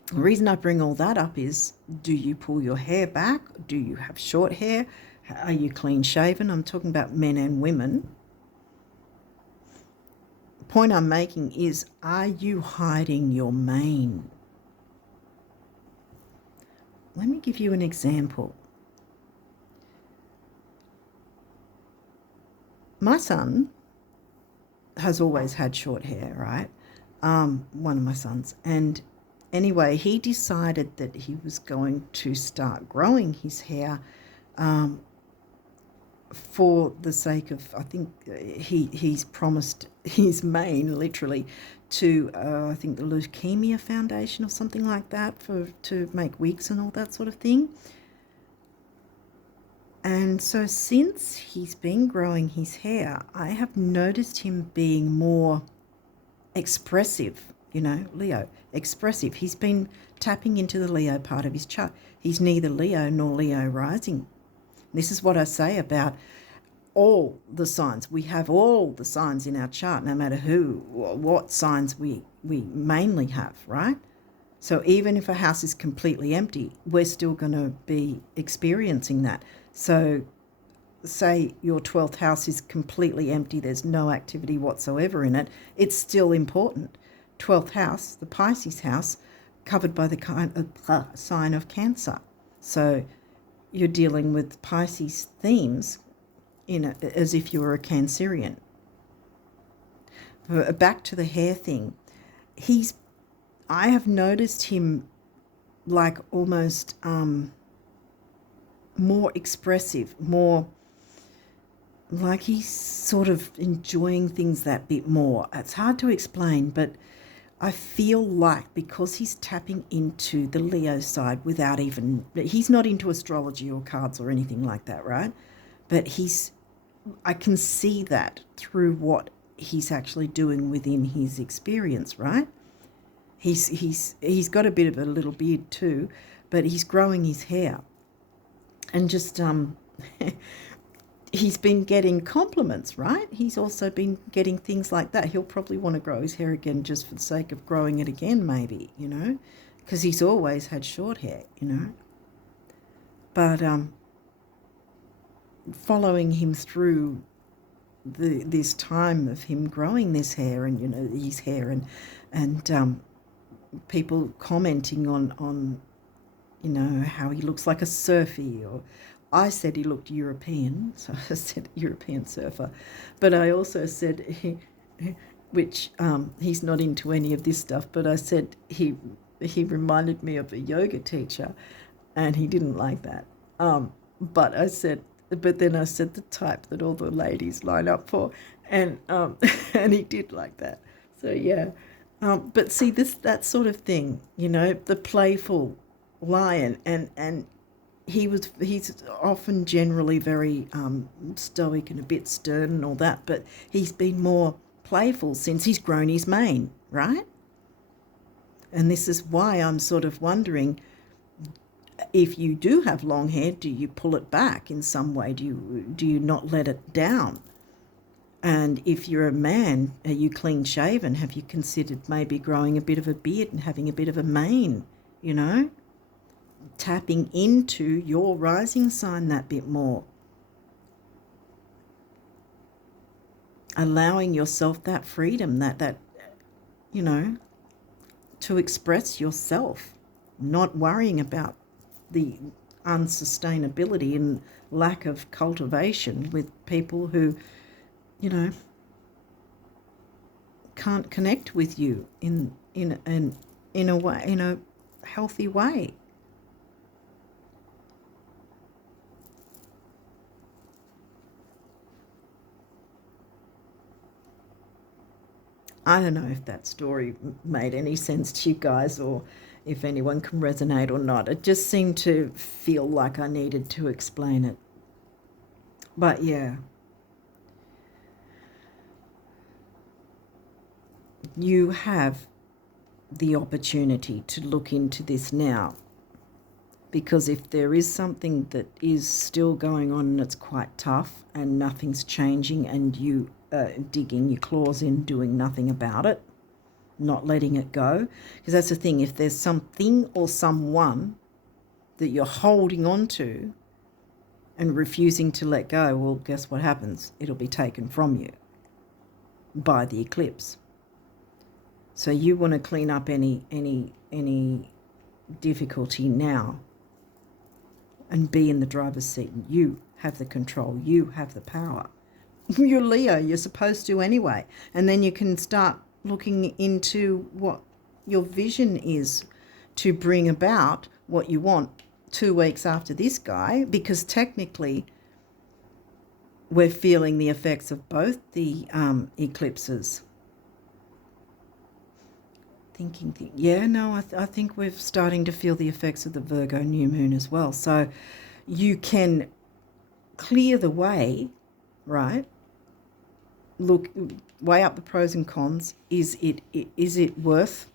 The reason I bring all that up is, do you pull your hair back? Do you have short hair? Are you clean shaven? I'm talking about men and women. The point I'm making is, are you hiding your mane? Let me give you an example. My son has always had short hair, right? One of my sons. And anyway, he decided that he was going to start growing his hair for the sake of, I think he's promised his mane, literally, to I think the Leukemia Foundation or something like that, to make wigs and all that sort of thing. And so since he's been growing his hair, I have noticed him being more expressive, you know, Leo, expressive. He's been tapping into the Leo part of his chart. He's neither Leo nor Leo rising. This is what I say about all the signs. We have all the signs in our chart, no matter who or what signs we mainly have, right? So even if a house is completely empty, we're still going to be experiencing that. So say your 12th house is completely empty, there's no activity whatsoever in it, it's still important. 12th house, the Pisces house, covered by the kind of sign of Cancer. So you're dealing with Pisces themes as if you were a Cancerian. Back to the hair thing. I have noticed him like almost more expressive, more like he's sort of enjoying things that bit more. It's hard to explain, but I feel like because he's tapping into the Leo side without even, he's not into astrology or cards or anything like that, right? But I can see that through what he's actually doing within his experience, right? He's got a bit of a little beard too, but he's growing his hair, and just he's been getting compliments, right? He's also been getting things like that. He'll probably want to grow his hair again just for the sake of growing it again, maybe, because he's always had short hair. But following him through this time of him growing this hair and his hair and people commenting on how he looks like a surfy, or I said he looked European, so I said European surfer, but I also said which he's not into any of this stuff, but I said he reminded me of a yoga teacher, and he didn't like that. But then I said the type that all the ladies line up for, and and he did like that. So yeah, but see that sort of thing, the playful lion, and he's often generally very stoic and a bit stern and all that, but he's been more playful since he's grown his mane, right? And this is why I'm sort of wondering, if you do have long hair, do you pull it back in some way? Do you not let it down? And if you're a man, are you clean shaven? Have you considered maybe growing a bit of a beard and having a bit of a mane, tapping into your rising sign that bit more, allowing yourself that freedom, that to express yourself, not worrying about the unsustainability and lack of cultivation with people who can't connect with you in a way, in a healthy way. I don't know if that story made any sense to you guys, or if anyone can resonate or not. It just seemed to feel like I needed to explain it. But yeah, you have the opportunity to look into this now, because if there is something that is still going on and it's quite tough and nothing's changing, and you digging your claws in, doing nothing about it, not letting it go, because that's the thing, if there's something or someone that you're holding on to and refusing to let go, well, guess what happens? It'll be taken from you by the eclipse. So you want to clean up any difficulty now and be in the driver's seat. You have the control. You have the power. You're Leo. You're supposed to anyway. And then you can start looking into what your vision is to bring about what you want 2 weeks after this guy, because technically we're feeling the effects of both the eclipses. I think we're starting to feel the effects of the Virgo new moon as well. So you can clear the way, right? Look, weigh up the pros and cons. Is it worth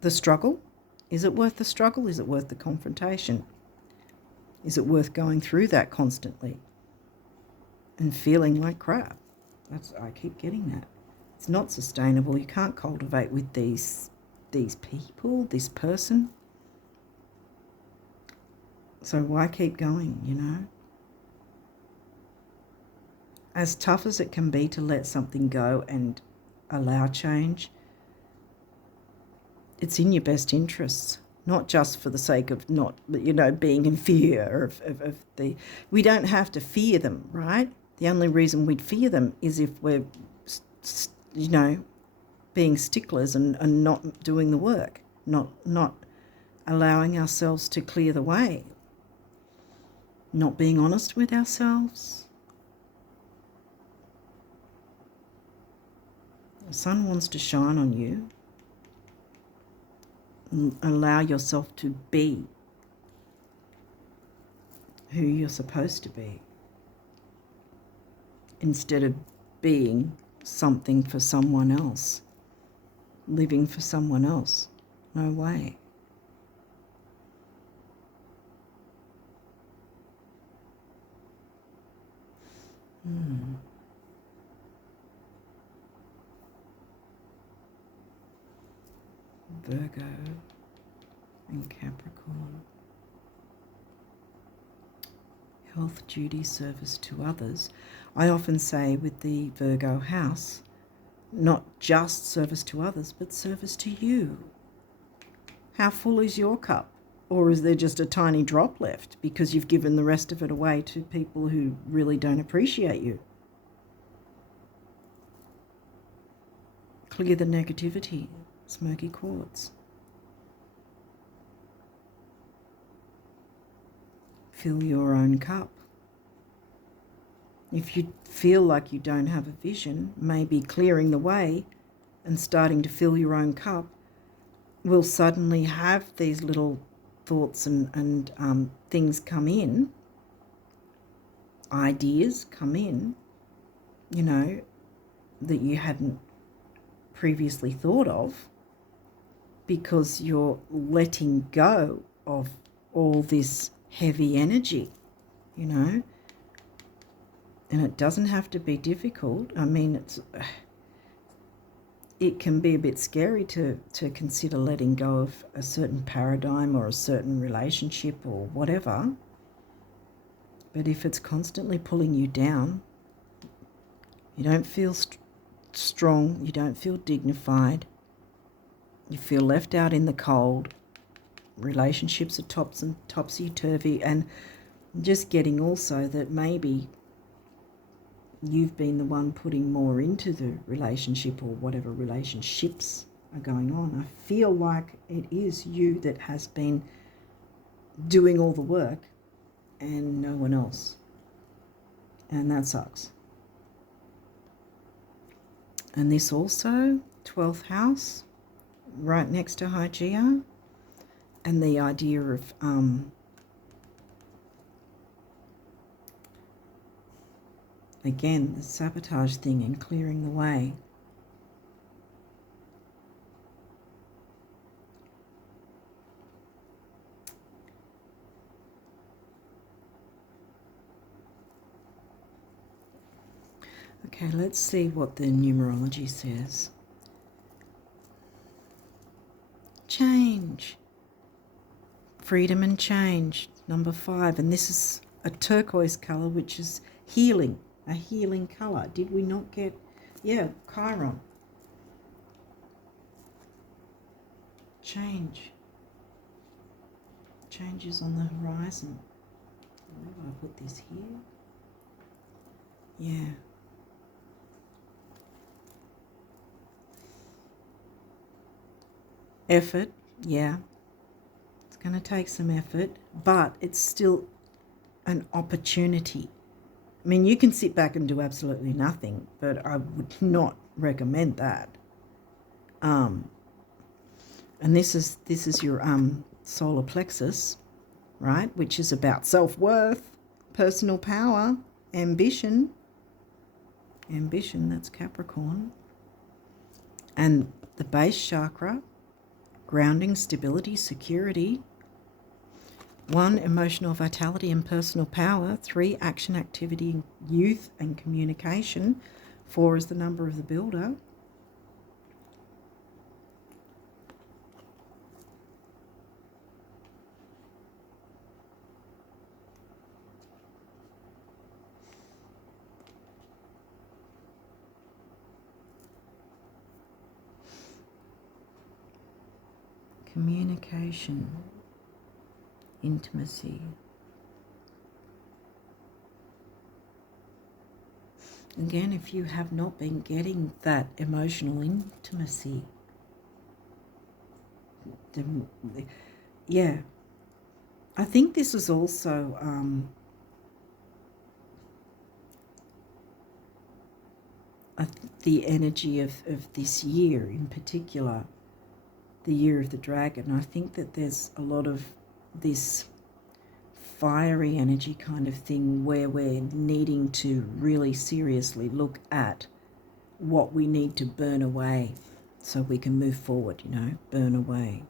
the struggle? Is it worth the struggle? Is it worth the confrontation? Is it worth going through that constantly and feeling like crap? I keep getting that. It's not sustainable. You can't cultivate with these people, this person. So why keep going, As tough as it can be to let something go and allow change, it's in your best interests, not just for the sake of not, being in fear of the... We don't have to fear them, right? The only reason we'd fear them is if we're, being sticklers and not doing the work, not allowing ourselves to clear the way, not being honest with ourselves. The sun wants to shine on you. allow yourself to be who you're supposed to be, instead of being something for someone else, living for someone else. No way. Virgo and Capricorn. Health, duty, service to others. I often say with the Virgo house, not just service to others, but service to you. How full is your cup? Or is there just a tiny drop left because you've given the rest of it away to people who really don't appreciate you? Clear the negativity, smoky quartz. Fill your own cup. If you feel like you don't have a vision, maybe clearing the way and starting to fill your own cup will suddenly have these little thoughts and things come in, ideas come in, you know, that you hadn't previously thought of, because you're letting go of all this heavy energy, you know. And it doesn't have to be difficult. I mean, it can be a bit scary to consider letting go of a certain paradigm or a certain relationship or whatever. But if it's constantly pulling you down, you don't feel strong, you don't feel dignified, you feel left out in the cold, relationships are topsy-turvy, and just getting also that maybe you've been the one putting more into the relationship or whatever relationships are going on. I feel like it is you that has been doing all the work and no one else. And that sucks. And this also, 12th house, right next to Hygeia, and the idea of again, the sabotage thing and clearing the way. Okay, let's see what the numerology says. Change. Freedom and change, number 5. And this is a turquoise colour, which is healing. A healing colour. Did we not get, yeah, Chiron. Change. Change is on the horizon. Where do I put this here? Yeah. Effort, yeah. It's going to take some effort, but it's still an opportunity. I mean, you can sit back and do absolutely nothing, but I would not recommend that. And this is your solar plexus, right? Which is about self-worth, personal power, ambition. Ambition, that's Capricorn. And the base chakra, grounding, stability, security. 1, emotional vitality and personal power. 3, action, activity, youth and communication. 4 is the number of the builder. Communication. Intimacy. Again, if you have not been getting that emotional intimacy, yeah, I think this is also the energy of this year in particular, the year of the dragon. I think that there's a lot of this fiery energy kind of thing where we're needing to really seriously look at what we need to burn away so we can move forward, you know, burn away.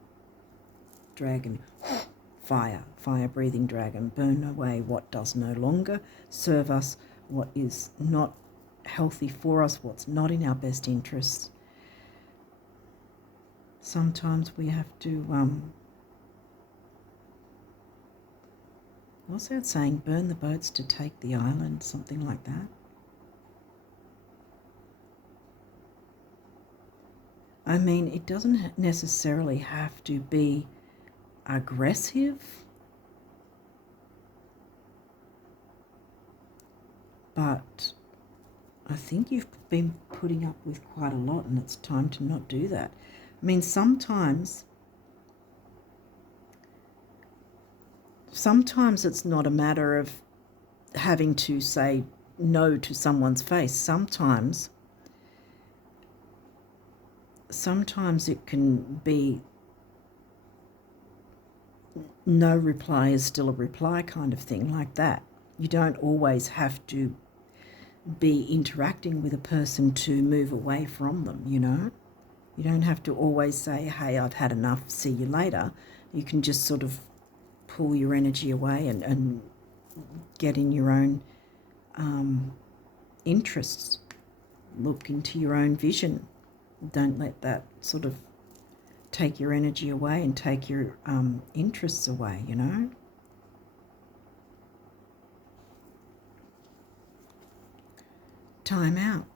Dragon, fire breathing dragon, burn away what does no longer serve us, what is not healthy for us, what's not in our best interests. Sometimes we have to, what's that saying? Burn the boats to take the island, something like that. I mean, it doesn't necessarily have to be aggressive, but I think you've been putting up with quite a lot and it's time to not do that. I mean, sometimes it's not a matter of having to say no to someone's face. Sometimes it can be no reply is still a reply kind of thing, like that. You don't always have to be interacting with a person to move away from them, you know. You don't have to always say, hey, I've had enough, see you later. You can just sort of pull your energy away and get in your own interests. Look into your own vision. Don't let that sort of take your energy away and take your interests away, you know. Time out.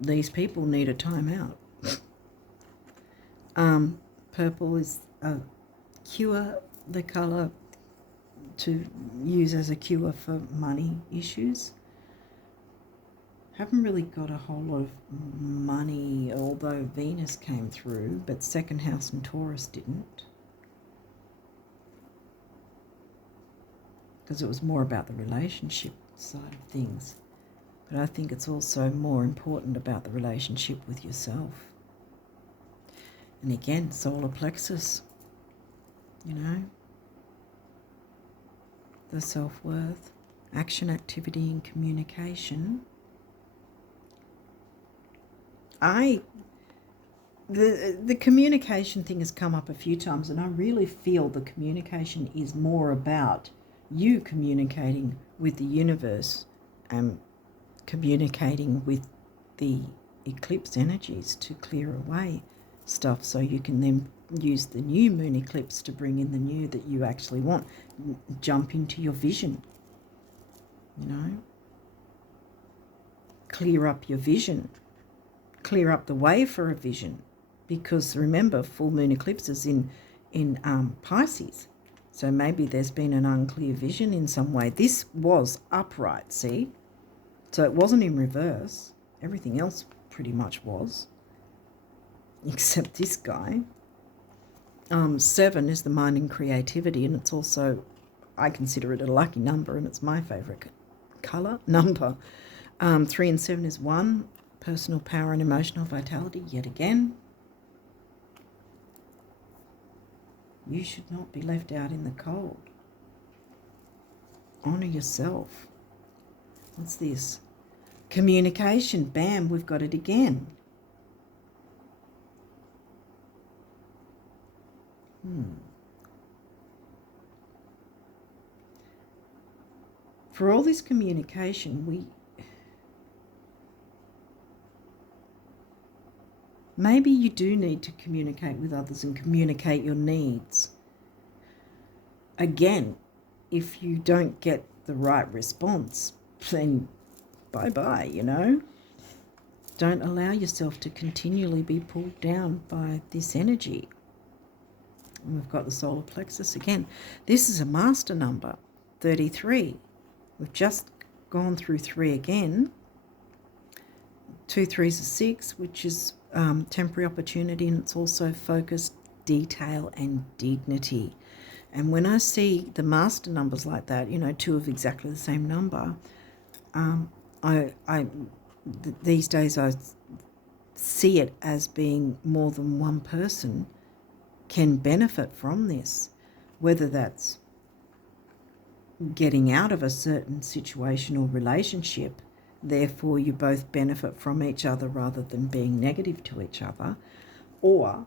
These people need a time out. Purple is a cure, the colour to use as a cure for money issues. Haven't really got a whole lot of money, although Venus came through, but second house and Taurus didn't. Because it was more about the relationship side of things. But I think it's also more important about the relationship with yourself. And again, solar plexus, you know, the self-worth, action, activity, and communication. The communication thing has come up a few times, and I really feel the communication is more about you communicating with the universe and communicating with the eclipse energies to clear away stuff, so you can then use the new moon eclipse to bring in the new that you actually want. Jump into your vision, you know, clear up your vision, clear up the way for a vision, because remember, full moon eclipse is in Pisces, so maybe there's been an unclear vision in some way. This was upright, see, so it wasn't in reverse. Everything else pretty much was, except this guy. 7 is the mind and creativity, and it's also, I consider it a lucky number, and it's my favourite colour number. 3 and 7 is 1, personal power and emotional vitality, yet again. You should not be left out in the cold. Honour yourself. What's this? Communication. Bam, we've got it again. For all this communication, maybe you do need to communicate with others and communicate your needs. Again, if you don't get the right response, then bye-bye, you know. Don't allow yourself to continually be pulled down by this energy. And we've got the solar plexus again. This is a master number, 33. We've just gone through 3 again. 2 3s are 6, which is temporary opportunity, and it's also focus, detail, and dignity. And when I see the master numbers like that, you know, 2 of exactly the same number, these days see it as being more than one person can benefit from this, whether that's getting out of a certain situation or relationship, therefore you both benefit from each other rather than being negative to each other, or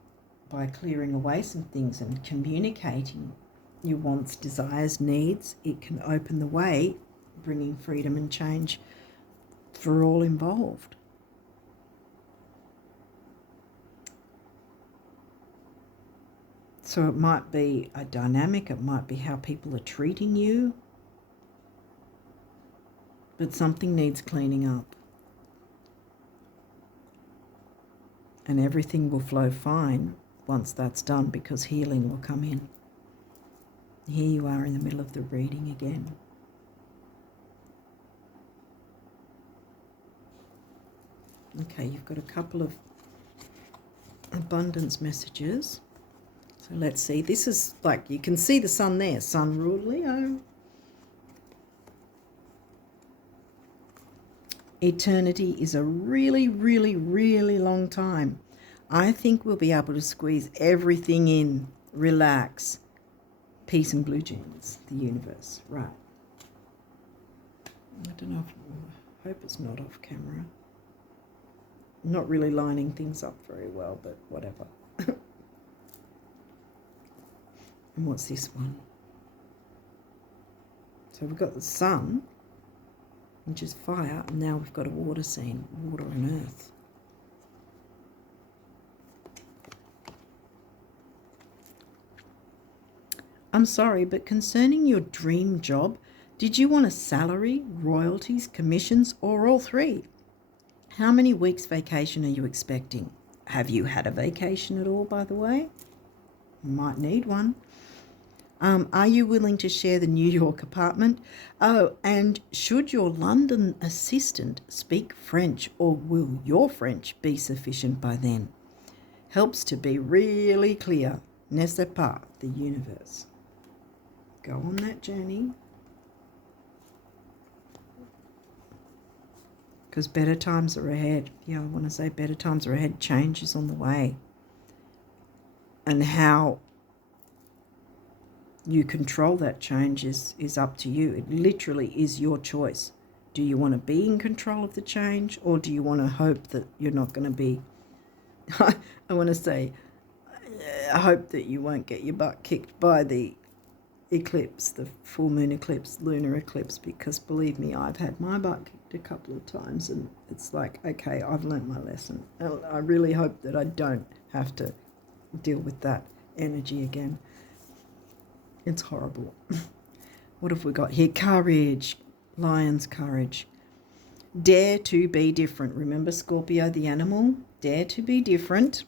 by clearing away some things and communicating your wants, desires, needs, it can open the way, bringing freedom and change for all involved. So it might be a dynamic, it might be how people are treating you, but something needs cleaning up. And everything will flow fine once that's done, because healing will come in. Here you are in the middle of the reading again. Okay, you've got a couple of abundance messages. So let's see. This is like, you can see the sun there. Sun ruled Leo. Eternity is a really, really, really long time. I think we'll be able to squeeze everything in. Relax. Peace and blue jeans. The universe. Right. I don't know if, I hope it's not off camera. I'm not really lining things up very well, but whatever. And what's this one? So we've got the sun, which is fire, and now we've got a water scene, water and earth. I'm sorry, but concerning your dream job, did you want a salary, royalties, commissions, or all three? How many weeks vacation are you expecting? Have you had a vacation at all, by the way? Might need one. Are you willing to share the New York apartment? Oh, and should your London assistant speak French, or will your French be sufficient by then? Helps to be really clear, n'est-ce pas, the universe. Go on that journey. Because better times are ahead. Yeah, I want to say better times are ahead. Change is on the way. And how you control that change is up to you. It literally is your choice. Do you want to be in control of the change, or do you want to hope that you're not going to be? I want to say, I hope that you won't get your butt kicked by the eclipse, the full moon eclipse, lunar eclipse, because believe me, I've had my butt kicked a couple of times, and it's like, okay, I've learnt my lesson. I really hope that I don't have to deal with that energy again. It's horrible. What have we got here? Courage. Lion's courage. Dare to be different. Remember Scorpio, the animal? Dare to be different.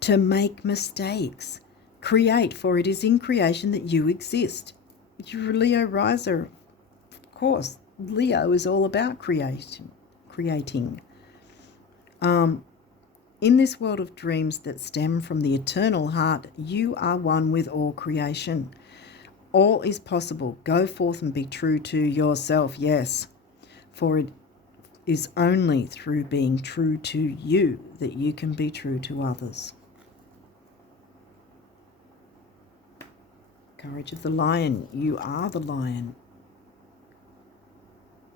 To make mistakes. Create, for it is in creation that you exist. You're a Leo riser. Of course, Leo is all about creating. In this world of dreams that stem from the eternal heart, you are one with all creation. All is possible. Go forth and be true to yourself, yes. For it is only through being true to you that you can be true to others. Courage of the lion. You are the lion.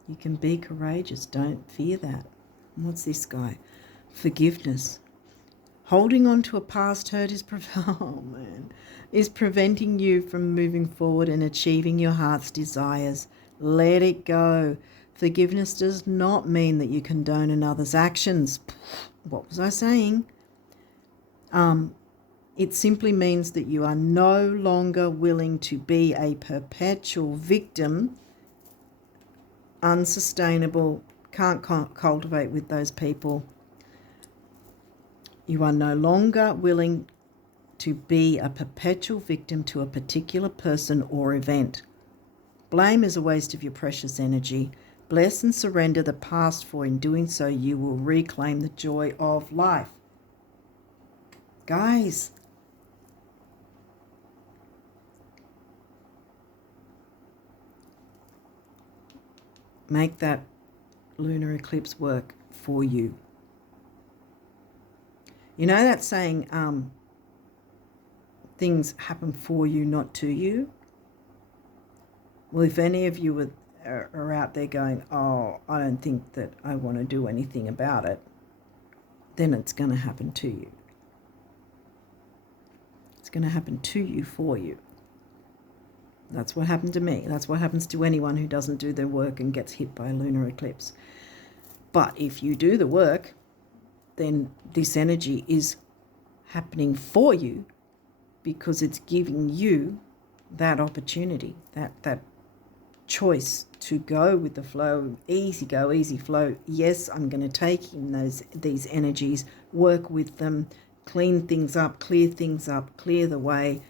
You can be courageous. Don't fear that. And what's this guy? Forgiveness. Holding on to a past hurt is preventing you from moving forward and achieving your heart's desires. Let it go. Forgiveness does not mean that you condone another's actions. What was I saying? It simply means that you are no longer willing to be a perpetual victim, unsustainable, can't cultivate with those people. You are no longer willing to be a perpetual victim to a particular person or event. Blame is a waste of your precious energy. Bless and surrender the past, for in doing so you will reclaim the joy of life. Guys, make that lunar eclipse work for you. You know that saying, things happen for you, not to you? Well, if any of you are out there going, oh, I don't think that I want to do anything about it, then it's going to happen to you. It's going to happen to you, for you. That's what happened to me. That's what happens to anyone who doesn't do their work and gets hit by a lunar eclipse. But if you do the work, then this energy is happening for you because it's giving you that opportunity, that choice to go with the flow, easy go, easy flow. Yes, I'm going to take in these energies, work with them, clean things up, clear the way.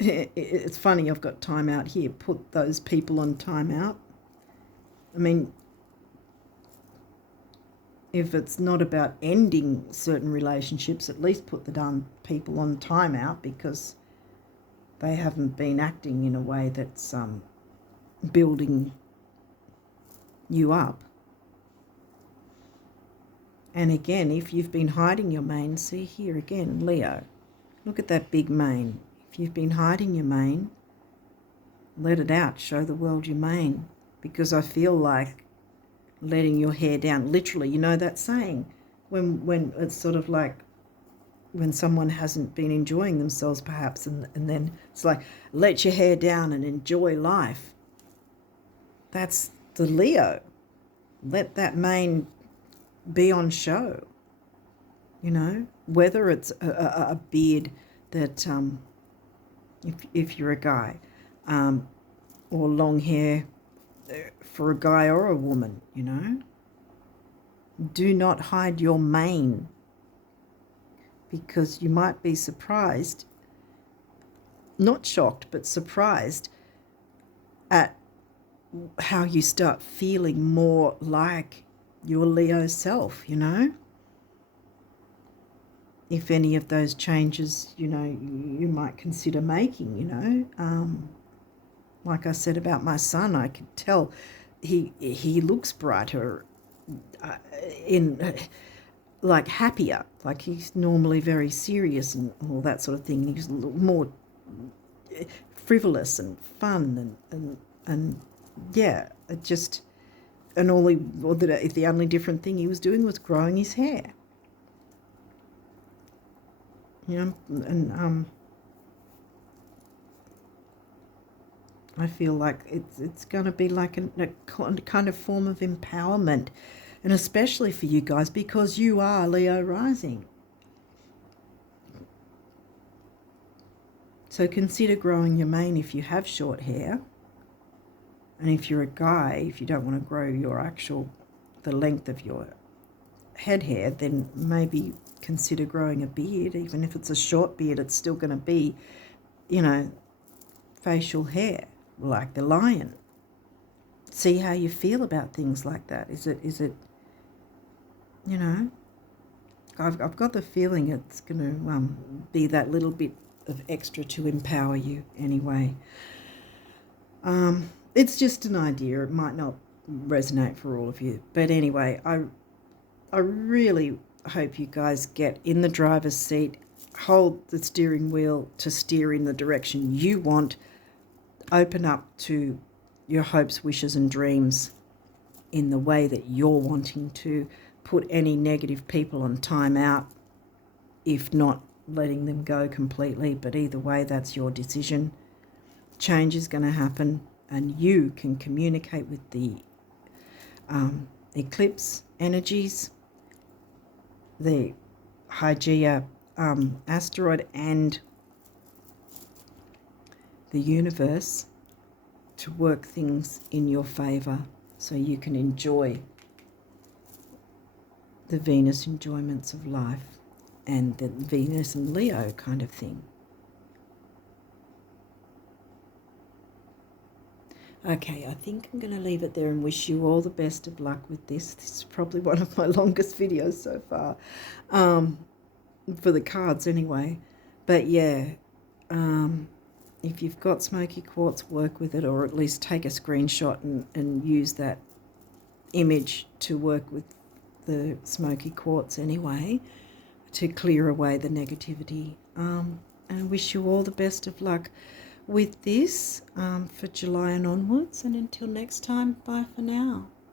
It's funny, I've got time out here, put those people on time out. I mean, if it's not about ending certain relationships, at least put the darn people on time out, because they haven't been acting in a way that's building you up. And again, if you've been hiding your mane, see here again, Leo, look at that big mane. If you've been hiding your mane, let it out, show the world your mane, because I feel like letting your hair down, literally, you know that saying, when it's sort of like when someone hasn't been enjoying themselves perhaps, and then it's like, let your hair down and enjoy life. That's the Leo. Let that mane be on show, you know, whether it's a beard that, if you're a guy, or long hair for a guy or a woman, you know. Do not hide your mane, because you might be surprised, not shocked, but surprised at how you start feeling more like your Leo self, you know. If any of those changes, you know, you might consider making, you know. Like I said about my son, I could tell he looks brighter, like happier, like he's normally very serious and all that sort of thing. He's a little more frivolous and fun and yeah, it just, and the only different thing he was doing was growing his hair, you know. And I feel like it's going to be like a kind of form of empowerment, and especially for you guys, because you are Leo rising. So consider growing your mane if you have short hair. And if you're a guy, if you don't want to grow the length of your head hair, then maybe consider growing a beard. Even if it's a short beard, it's still going to be, you know, facial hair, like the lion. See how you feel about things like that. Is it, you know, I've got the feeling it's going to be that little bit of extra to empower you anyway. It's just an idea. It might not resonate for all of you. But anyway, I really hope you guys get in the driver's seat, hold the steering wheel to steer in the direction you want, open up to your hopes, wishes and dreams in the way that you're wanting to, put any negative people on time out, if not letting them go completely. But either way, that's your decision. Change is going to happen, and you can communicate with the eclipse energies, the Hygeia asteroid and the universe, to work things in your favor so you can enjoy the Venus enjoyments of life and the Venus and Leo kind of thing. Okay, I think I'm going to leave it there and wish you all the best of luck with this. This is probably one of my longest videos so far, for the cards anyway. But yeah, if you've got smoky quartz, work with it, or at least take a screenshot and use that image to work with the smoky quartz anyway, to clear away the negativity. And I wish you all the best of luck with this for July and onwards. And until next time, bye for now.